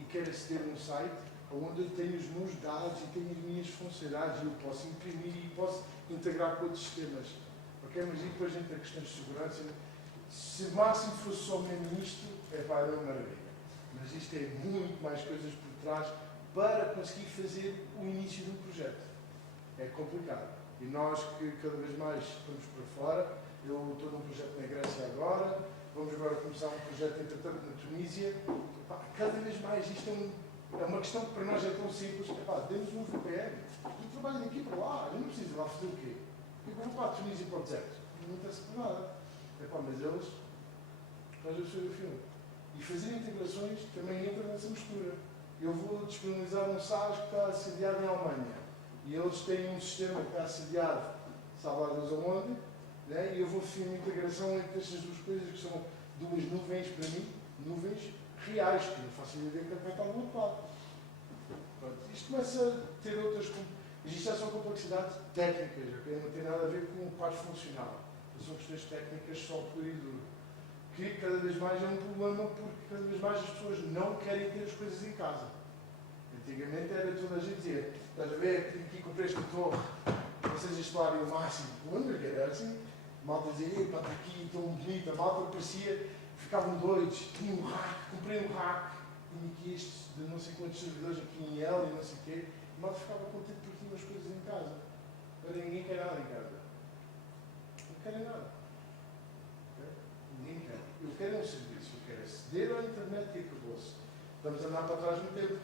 e quero aceder a um site onde eu tenho os meus dados e tenho as minhas funcionalidades e eu posso imprimir e posso integrar com outros sistemas. Ok? Mas e depois entra questões de segurança. Se o máximo fosse só mesmo isto, é para uma maravilha. Mas isto é muito mais coisas por trás para conseguir fazer o início de um projeto. É complicado. E nós que cada vez mais estamos para fora, eu estou num projeto na Grécia agora, vamos agora começar um projeto entretanto na Tunísia. Cada vez mais isto é uma questão que para nós é tão simples. Demos um VPN, tu trabalhas daqui para lá, eu não preciso lá fazer o quê? Eu vou para a Tunísia para o deserto. Não interessa por nada. Mas eles fazem o seu filme. E fazer integrações também entra nessa mistura. Eu vou disponibilizar um SaaS que está assediado em Alemanha. E eles têm um sistema que está assediado, sabe lá Deus aonde, né? E eu vou fazer uma integração entre estas duas coisas que são duas nuvens para mim, nuvens reais, que não faço ideia que vai estar do outro lado. Pronto, isto começa a ter outras. Isto já são complexidades técnicas, okay? Não tem nada a ver com o parte funcional. São questões técnicas só puro e duro. Que cada vez mais é um problema porque cada vez mais as pessoas não querem ter as coisas em casa. Antigamente era toda a gente dizer, estás a ver, aqui comprei esta torre, vocês instalarem o máximo. Quando era assim, a malta dizia, está aqui tão bonita, a malta parecia, ficavam doidos, tinha um rack, comprei um rack, tinha aqui estes de não sei quantos servidores aqui em L e não sei o quê, a malta ficava contente porque tinha as coisas em casa. Agora ninguém quer nada em casa. Não querem nada. Okay? Ninguém quer. Eu quero um serviço, eu quero aceder à internet e acabou-se. Estamos a andar para trás no tempo.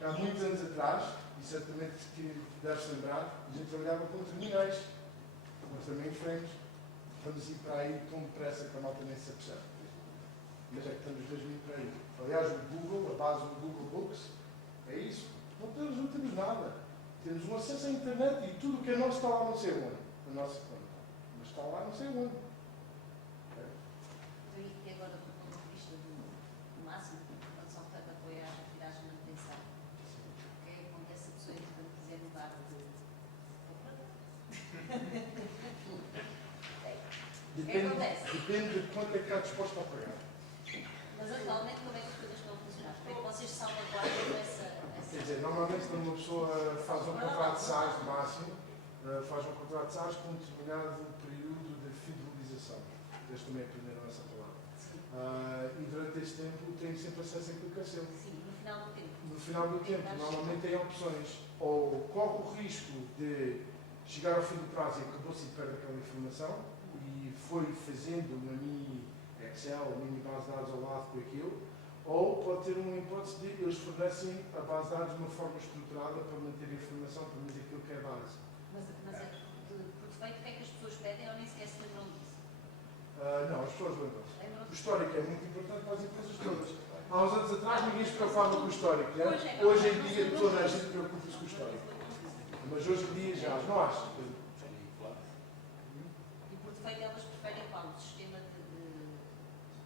Há muitos anos atrás, e certamente que deves lembrar, a gente trabalhava com terminais, mas também em frames. Vamos ir para aí tão depressa que a malta nem se apercebe. Mas é que estamos 2000 para aí. Aliás, o Google, a base do Google Books, é isso. Não temos nada. Temos um acesso à internet e tudo o que é nosso está lá não sei onde. Na nossa conta. Mas está lá não sei onde. E agora, do ponto de vista do máximo, quando só para apoiar a atividade de manutenção, o que acontece se a pessoa entretanto quiser mudar Depende de quanto é que está disposto a pagar. Mas atualmente como é que as coisas estão a funcionar? Como é que vocês salvaguardam essa... Quer dizer, normalmente quando uma pessoa faz um contrato de SaaS no máximo, faz um contrato de SaaS com um determinado período de fidelização. Esta também é a primeira nossa palavra. E durante este tempo tem sempre acesso àquilo que é seu. Sim, no final do tempo. No final do tempo, normalmente tem opções. Ou corre o risco de chegar ao fim do prazo e acabou-se e perde aquela informação e foi fazendo uma mini Excel, uma mini base de dados ao lado com aquilo, Ou pode ter uma hipótese de eles fornecem a base de dados de uma forma estruturada para manter a informação, para manter aquilo que é base. Mas é por defeito, o que é que as pessoas pedem ou nem sequer se lembram disso? Não, as pessoas lembram-se. O Lembram-se? histórico é muito importante para as empresas todas. Há uns anos atrás ninguém se preocupava com o histórico. Né? Hoje é que Hoje em não dia se toda a gente preocupa-se com o histórico. Mas hoje em dia já, não acho. E por defeito elas preferem qual? O sistema de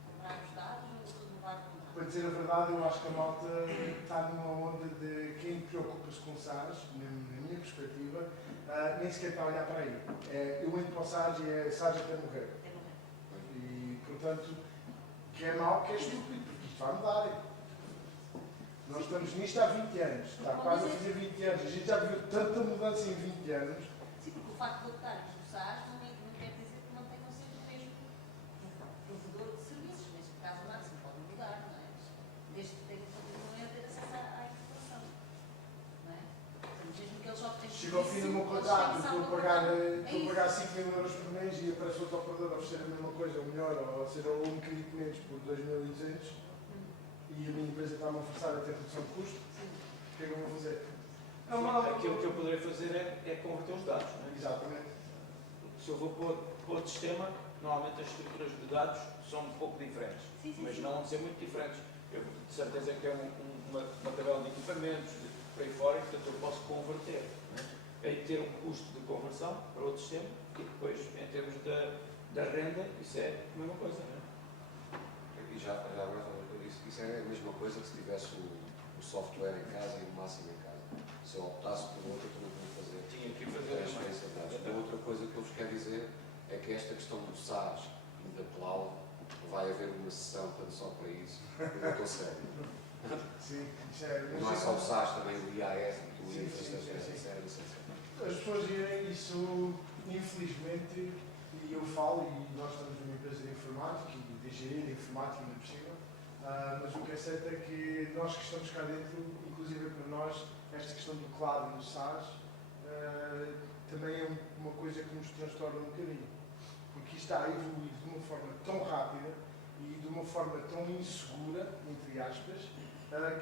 comprar os dados ou de renovar o contrato? Para dizer a verdade, eu acho que a malta está numa onda de quem preocupa-se com SaaS, na minha perspectiva, nem sequer está a olhar para aí. Eu entro para o SaaS e é SaaS até morrer. Até morrer. E, portanto, que é mau, que é estúpido, porque isto vai mudar. Nós estamos nisto há 20 anos, está quase a fazer 20 anos. A gente já viu tanta mudança em 20 anos. Sim, porque o facto de optarem por SaaS não quer dizer que não tenham sempre o mesmo provedor de serviços. Neste caso, o máximo pode mudar, não é? Desde que continuem a ter acesso à informação. Não é? Portanto, mesmo que eles optem por Chega ao fim do meu eles contrato, têm que estou a salvar pagar, o contrato. estou a pagar 5 mil euros por mês e aparece outro operador a oferecer a mesma coisa, ou melhor, ou seja, um bocadinho menos por 2.200 e a minha empresa está-me a forçar a ter redução de custo. O que é que eu vou fazer? Aquilo que eu poderei fazer é converter os dados. Não é? Exatamente. Se eu vou pôr outro sistema, normalmente as estruturas de dados são um pouco diferentes, Sim, sim, mas sim. não vão ser muito diferentes. Eu de certeza que é uma tabela de equipamentos, por aí fora, e portanto eu posso converter. Não é? Aí ter um custo de conversão para outro sistema e depois, em termos da renda, isso é a mesma coisa. Não é? E já agora, isso é a mesma coisa que se tivesse o software em casa e o máximo em casa. Se eu optasse por outro, eu também podia fazer. Tinha que A fazer transferência de dados. A outra coisa que eu vos quero dizer é que esta questão do SaaS e da cloud vai haver uma sessão tanto só para isso, porque eu estou sério. Sim, isso é. Não é só o SaaS, também o IAS, o Sim, infraestrutura, sim, sim. sério. As pessoas irem, isso, infelizmente, e eu falo, e nós estamos numa empresa de informática e de engenharia de informática, ainda por cima, mas o que é certo é que nós que estamos cá dentro, inclusive para nós, esta questão do cloud e do SaaS, também é uma coisa que nos transtorna um bocadinho. Porque isto está a evoluir de uma forma tão rápida e de uma forma tão insegura, entre aspas,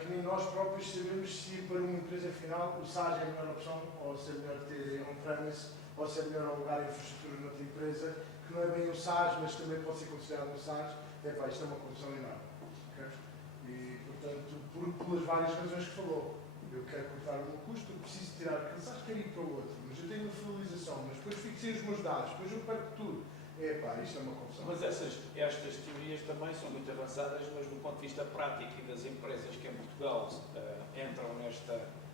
que nem nós próprios sabemos se para uma empresa final o SaaS é a melhor opção, ou se é melhor ter on-premise, ou se é melhor alugar a infraestrutura noutra empresa, que não é bem o SaaS, mas também pode ser considerado um SaaS. Isto é uma confusão enorme. Okay? E, portanto, pelas várias razões que falou, eu quero cortar o meu custo, eu preciso tirar aquele SaaS, quero ir para o outro, mas eu tenho uma fidelização, mas depois fico sem os meus dados, depois eu perco tudo. Isto é uma confusão. Mas estas teorias também são muito avançadas, mas do ponto de vista prático e das empresas que em Portugal entram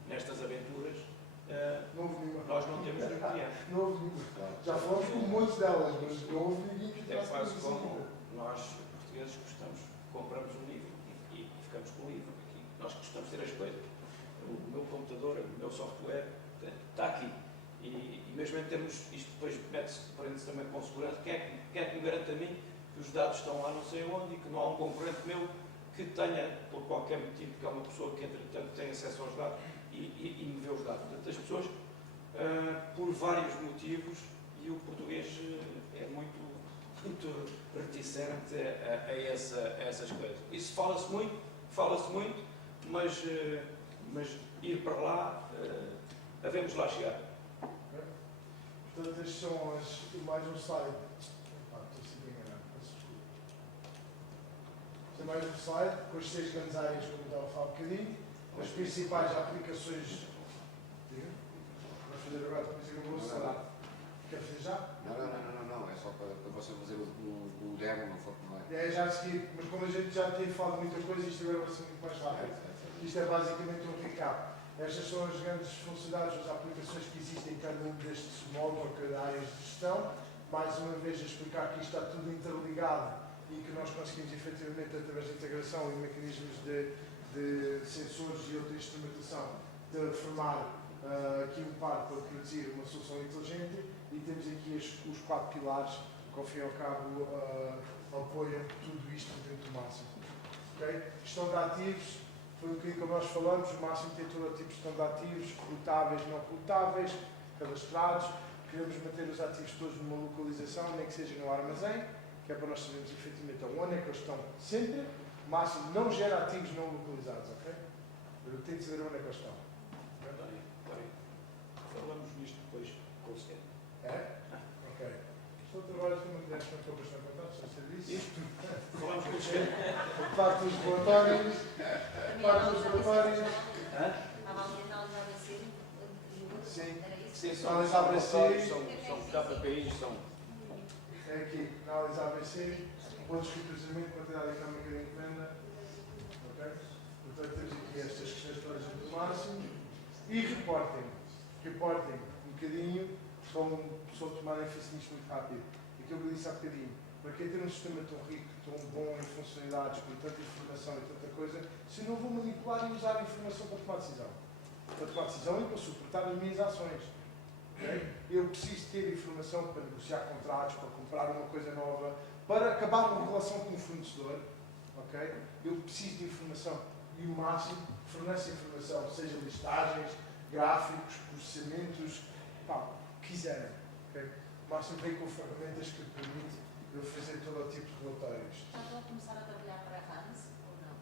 nestas aventuras, Não houve nenhuma. nós não temos nenhum cliente. Não houve nenhuma. Já falamos com muitos delas, mas não houve ninguém que É entrasse quase nessa como vida. nós, portugueses, compramos um livro e ficamos com o livro. Aqui, nós gostamos de ter as coisas. O meu computador, o meu software, está aqui. E mesmo em termos, isto depois prende-se também com segurança, quem é que me garante a mim que os dados estão lá não sei onde e que não há um concorrente meu que tenha, por qualquer motivo, que é uma pessoa que entretanto tem acesso aos dados e me vê os dados. Portanto, as pessoas, por vários motivos, e o português é muito reticente a essas coisas. Isso fala-se muito, mas ir para lá, havemos lá chegar. Portanto, estes são mais um slide. Estou sempre enganado, peço desculpa. Este é mais um slide com as 6 grandes áreas, como eu estava a falar um bocadinho. As principais aplicações. Diga? Vamos fazer agora, por isso é que eu vou acelerar. Quer fazer já? Não. É só para você fazer um demo, não é? É já a seguir, mas como a gente já tem falado muita coisa, isto agora vai ser muito mais rápido. Isto é basicamente um recap. Estas são as grandes funcionalidades das aplicações que existem em cada um destes módulos ou cada área de gestão. Mais uma vez a explicar que isto está tudo interligado e que nós conseguimos efetivamente, através da integração e mecanismos de sensores e outra instrumentação, de formar aqui um par para produzir uma solução inteligente, e temos aqui os 4 pilares que ao fim e ao cabo apoiam tudo isto dentro do máximo. Okay? Gestão de ativos. Foi um bocadinho como nós falamos, o máximo tem todo tipo de gestão de ativos, rotáveis, não rotáveis, cadastrados. Queremos manter os ativos todos numa localização, nem que seja no armazém, que é para nós sabermos efetivamente onde é que eles estão sempre, O máximo não gera ativos não localizados, ok? Eu tenho que saber onde é que eles estão. Falamos nisto depois com o senhor. É? Ok. Estou a trabalhar com uma criança com poucas não contadas, sem serviço. Falamos com o senhor. A parte dos relatórios. Também Parte dos relatórios. estava ali a analisar a ser Sim. era isso? Sim, Análise ABC. são KPIs, são. É aqui, análise ABC, pontos de cruzamento, quantidade económica de encomenda. Ok? Portanto, temos aqui estas questões todas do máximo. E reporting. Reporting, um bocadinho, só tomar ênfase nisto muito rápido. Aquilo que eu disse há bocadinho. Para quem tem um sistema tão rico, tão bom em funcionalidades, com tanta informação e tanta coisa, se eu não vou manipular e usar a informação para tomar decisão. Para tomar decisão e para suportar as minhas ações. Okay? Eu preciso ter informação para negociar contratos, para comprar uma coisa nova, para acabar uma relação com um fornecedor. Okay? Eu preciso de informação. E o máximo fornece informação, seja listagens, gráficos, processamentos, pá, o que quiserem. Okay? O máximo vem com ferramentas que permitem eu fazer todo o tipo de relatórios. Já estão a começar a trabalhar para a Hans ou não?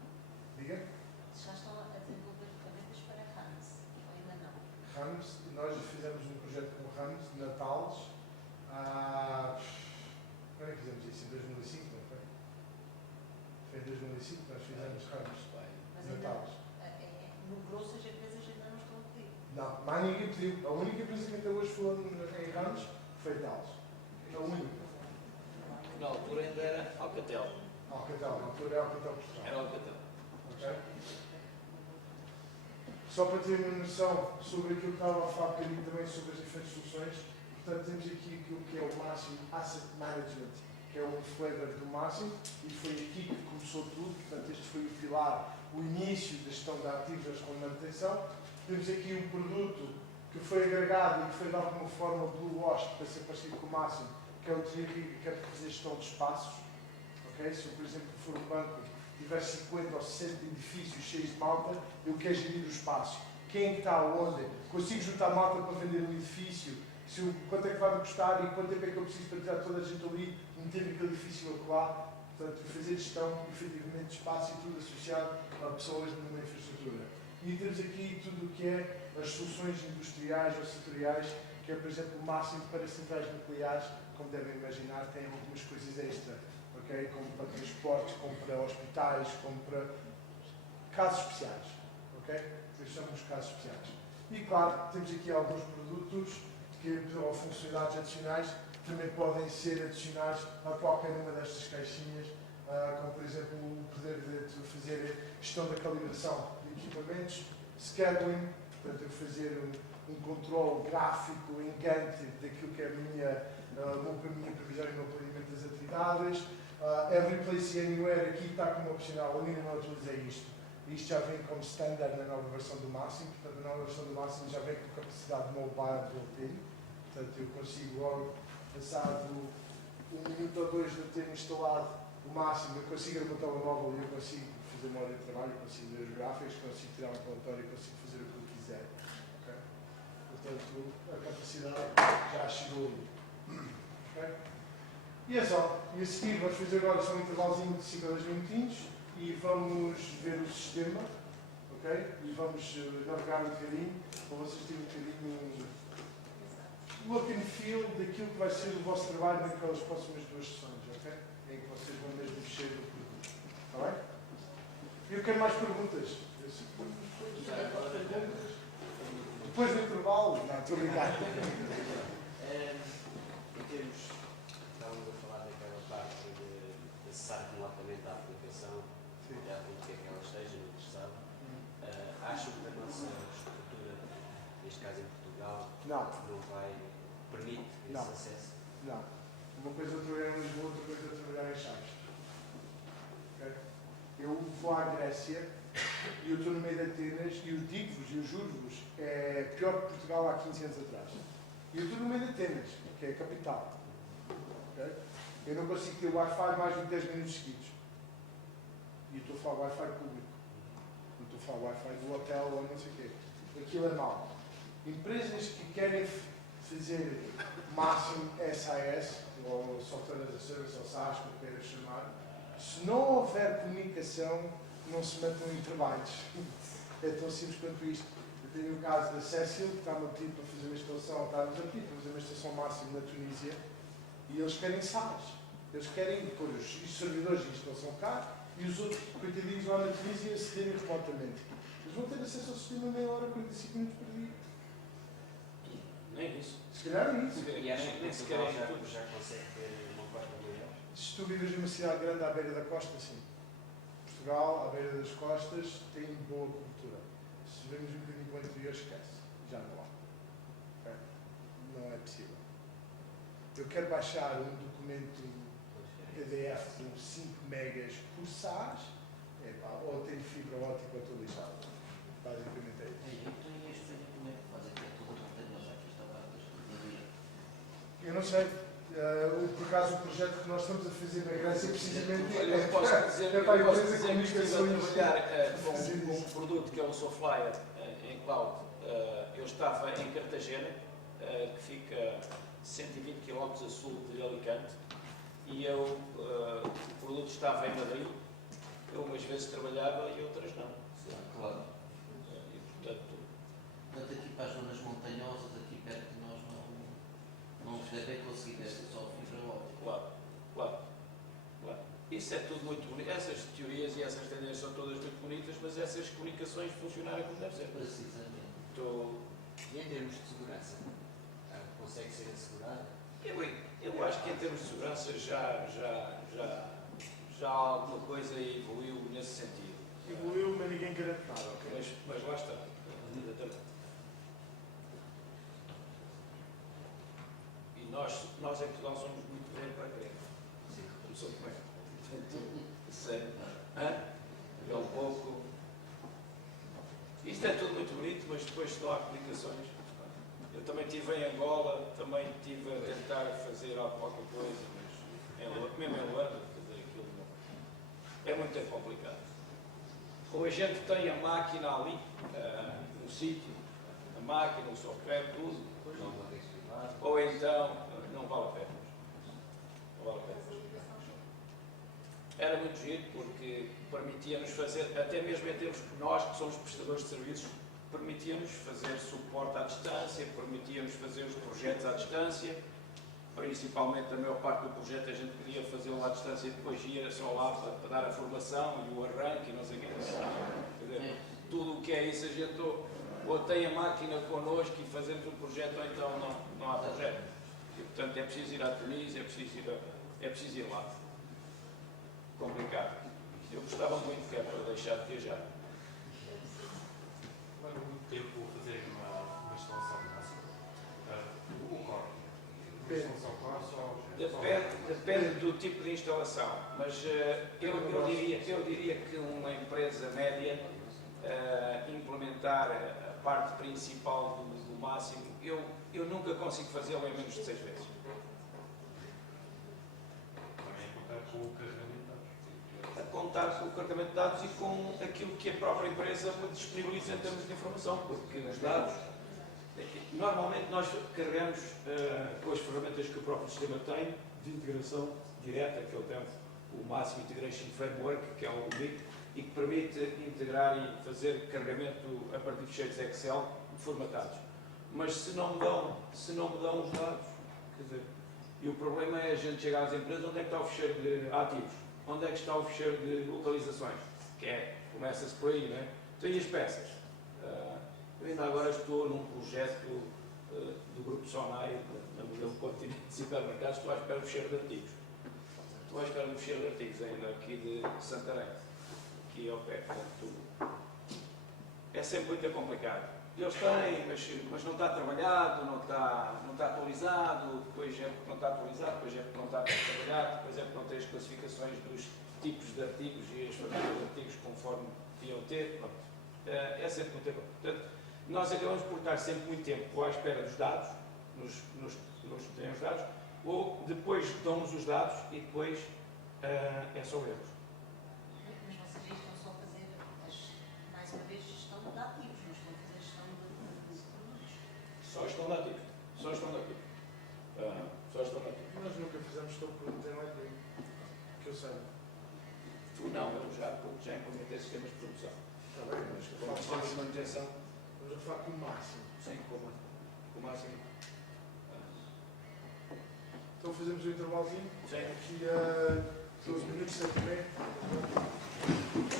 Diga? Já estão a desenvolver ferramentas para a Hans ou ainda não? Ramos, nós fizemos um projeto com o Ramos, de Natales, quando é que fizemos isso? Em 2005, não foi? Foi em 2005 que nós fizemos Ramos, Mas de ainda, Natales. no grosso as empresas ainda não estão a pedir. Não, mais ninguém pediu. A única empresa que até hoje falou em Ramos foi Natales. A única. Na altura ainda era Alcatel. Alcatel, na altura é Alcatel Portugal. Era Alcatel. Ok? Só para ter uma noção sobre aquilo que estava a falar um bocadinho também sobre as diferentes soluções, portanto temos aqui aquilo que é o máximo Asset Management, que é um flavor do máximo, e foi aqui que começou tudo, portanto este foi o pilar, o início da gestão de ativos com manutenção. Temos aqui um produto que foi agregado e que foi dado como forma Blue Wash para ser parecido com o máximo, que é o Triagiga, que é para fazer gestão de espaços. Okay? Se eu, por exemplo, for um banco tiver 50 ou 60 edifícios cheios de malta, eu quero gerir o espaço. Quem é que está onde? Consigo juntar malta para vender um edifício? Quanto é que vai me custar e quanto tempo é que eu preciso para tirar toda a gente ali, meter naquele edifício acolá? Portanto, fazer gestão, efetivamente, de espaço e tudo associado a pessoas numa infraestrutura. E temos aqui tudo o que é as soluções industriais ou setoriais, que é, por exemplo, o máximo para centrais nucleares, como devem imaginar, tem algumas coisas extra. Okay? Como para transportes, como para hospitais, como para casos especiais. Okay? Estes são os casos especiais. E claro, temos aqui alguns produtos ou funcionalidades adicionais que também podem ser adicionados a qualquer uma destas caixinhas, como por exemplo o poder de fazer gestão da calibração de equipamentos, scheduling, portanto eu fazer um controle gráfico, engante daquilo que é a minha previsão e o meu planeamento das atividades. Every Place Anywhere aqui está como opcional, eu ainda não utilizei isto. Isto já vem como standard na nova versão do máximo, portanto a nova versão do máximo já vem com capacidade mobile built-in, portanto eu consigo logo, passado 1 minuto ou 2 de ter instalado o máximo, eu consigo ir no telemóvel e eu consigo fazer uma hora de trabalho, eu consigo ver os gráficos, consigo tirar um relatório e consigo fazer o que eu quiser. Okay? Portanto, a capacidade já chegou ali. Okay? E é só. E a seguir vamos fazer agora só um intervalozinho de 5 a 10 minutinhos e vamos ver o sistema, ok? E vamos navegar um bocadinho, para vocês terem um bocadinho look and feel daquilo que vai ser o vosso trabalho naquelas próximas 2 sessões, ok? Em que vocês vão mesmo mexer no produto. Está bem? E eu quero mais perguntas. Depois do intervalo, não, estou a brincar. Em termos, estávamos a falar daquela parte de acessar remotamente a aplicação, já onde quer que ela esteja, no que estava. Acham que a nossa estrutura, neste caso em Portugal, não vai permite esse acesso? Não. Uma coisa é trabalhar em Lisboa, outra coisa é trabalhar em Chaves. Okay? Eu vou à Grécia e eu estou no meio de Atenas e eu digo-vos, eu juro-vos, é pior que Portugal há 15 anos atrás. E eu estou no meio de Atenas, que é a capital. Okay? Eu não consigo ter Wi-Fi mais de 10 minutos seguidos. E eu estou a falar Wi-Fi público. Não estou a falar Wi-Fi do hotel ou não sei o quê. Aquilo é mau. Empresas que querem fazer máximo SaaS, ou Software as a Service, ou SaaS, como queiras chamar, Se não houver comunicação, não se metam em trabalhos. É tão simples quanto isto. Eu tenho o caso da Cécil, que está-me a pedir para fazer uma instalação, está-nos a pedir para fazer uma instalação máxima na Tunísia, e eles querem salas. Eles querem pôr os servidores de instalação cá e os outros coitadinhos lá na Tunísia acederem remotamente. Eles vão ter acesso ao sistema em meia hora, 45 minutos por dia. Nem isso. Se calhar é isso. E acho que Nem sequer Portugal é tudo. já consegue ter uma quarta mulher. Se tu vives numa cidade grande à beira da costa, sim. Portugal, à beira das costas, tem boa cultura. Se vemos um bocadinho para o interior, esquece. Já não há. Ok? Não é possível. Eu quero baixar um documento PDF com 5 megas por SAS, ou tenho fibra ótica ou estou lixado. Basicamente é isso. Eu não sei. Por acaso, o projeto que nós estamos a fazer na Grécia, precisamente, Eu posso dizer, é para a eu posso empresa dizer que estive a comunicações. trabalhar com um produto que é o SoFlyer em cloud. Eu estava em Cartagena, que fica 120 km a sul de Alicante, e o produto estava em Madrid. Eu umas vezes trabalhava e outras não. Claro. E, portanto, Portanto, aqui para as zonas montanhosas, aqui perto de nós, não nos devem conseguir esta só fibra óptica. claro, claro, claro. Isso é tudo muito bonito. Essas teorias e essas tendências são todas muito bonitas, mas essas comunicações funcionarem como deve ser. Precisamente. E em termos de segurança, consegue ser assegurada? Eu acho que em termos de segurança já alguma coisa evoluiu nesse sentido. Evoluiu, mas ninguém garante nada, ok? Mas lá está. Exatamente. E nós em Portugal somos muito velhos para crer. Sim. Não sou bem. Sério. É um pouco. Isto é tudo muito bonito, mas depois se não há comunicações. Eu também estive em Angola, também estive a tentar fazer qualquer coisa, mas mesmo em Luanda, fazer aquilo é muito complicado. Ou a gente tem a máquina ali, no sítio, a máquina, o software, tudo, Não vou explicar. ou então não vale a pena. Não vale a pena. Era muito giro porque permitia-nos fazer, até mesmo em termos que nós que somos prestadores de serviços, permitia-nos fazer suporte à distância, permitia-nos fazer os projetos à distância, principalmente a maior parte do projeto a gente podia fazê-lo à distância e depois ia só lá para dar a formação e o arranque e não sei o que. Quer dizer, tudo o que é isso a gente ou tem a máquina connosco e fazemos o projeto ou então não há projeto. E portanto é preciso ir à Tunísia, é preciso ir lá. Complicado. Eu gostava muito que é para deixar de viajar. Leva muito tempo fazer uma instalação clássica. O core. Uma instalação clássica. Depende do tipo de instalação, mas eu diria que uma empresa média implementar a parte principal do máximo, eu nunca consigo fazê-lo em menos de 6 vezes. Também contar com o carregamento de dados. A contar com o carregamento de dados e com aquilo que a própria empresa disponibiliza em termos de informação, porque os dados, normalmente nós carregamos com as ferramentas que o próprio sistema tem de integração direta, que ele tem o Massive Integration Framework, que é o MIC, e que permite integrar e fazer carregamento a partir de ficheiros Excel formatados. Mas se não me dão os dados, quer dizer, e o problema é a gente chegar às empresas, onde é que está o ficheiro de ativos? Onde é que está o ficheiro de localizações? Começa-se por aí, não é? Então, e as peças? Eu ainda agora estou num projeto do Grupo Sonai, na modelo Continente de Supermercados, estou à espera do ficheiro de artigos. Estou à espera do ficheiro de artigos ainda aqui de Santarém, aqui ao pé. Portanto, é sempre muito complicado. Eles têm, mas não está trabalhado, não está atualizado, depois é porque não está atualizado, depois é porque não está trabalhado, depois é porque não tem as classificações dos tipos de artigos e as famílias de artigos conforme deviam ter. É sempre muito tempo. Portanto, nós acabamos por estar sempre muito tempo ou à espera dos dados, nos têm os dados, ou depois dão-nos os dados e depois é só erros. Mas vocês aí estão só a fazer, mais uma vez, gestão de ativos, não estão a fazer gestão de produtos. Só estão de ativos. Só estão de ativos. Só estão de ativos. Nós nunca fizemos gestão de produto em Lightning, que eu sei. ter sistemas de produção. Está bem, mas que Com sistemas de manutenção, Mas eu falo com o máximo. sim, com o máximo. Então fazemos o intervalozinho. Sim. Aqui a 12 minutos, 7h30.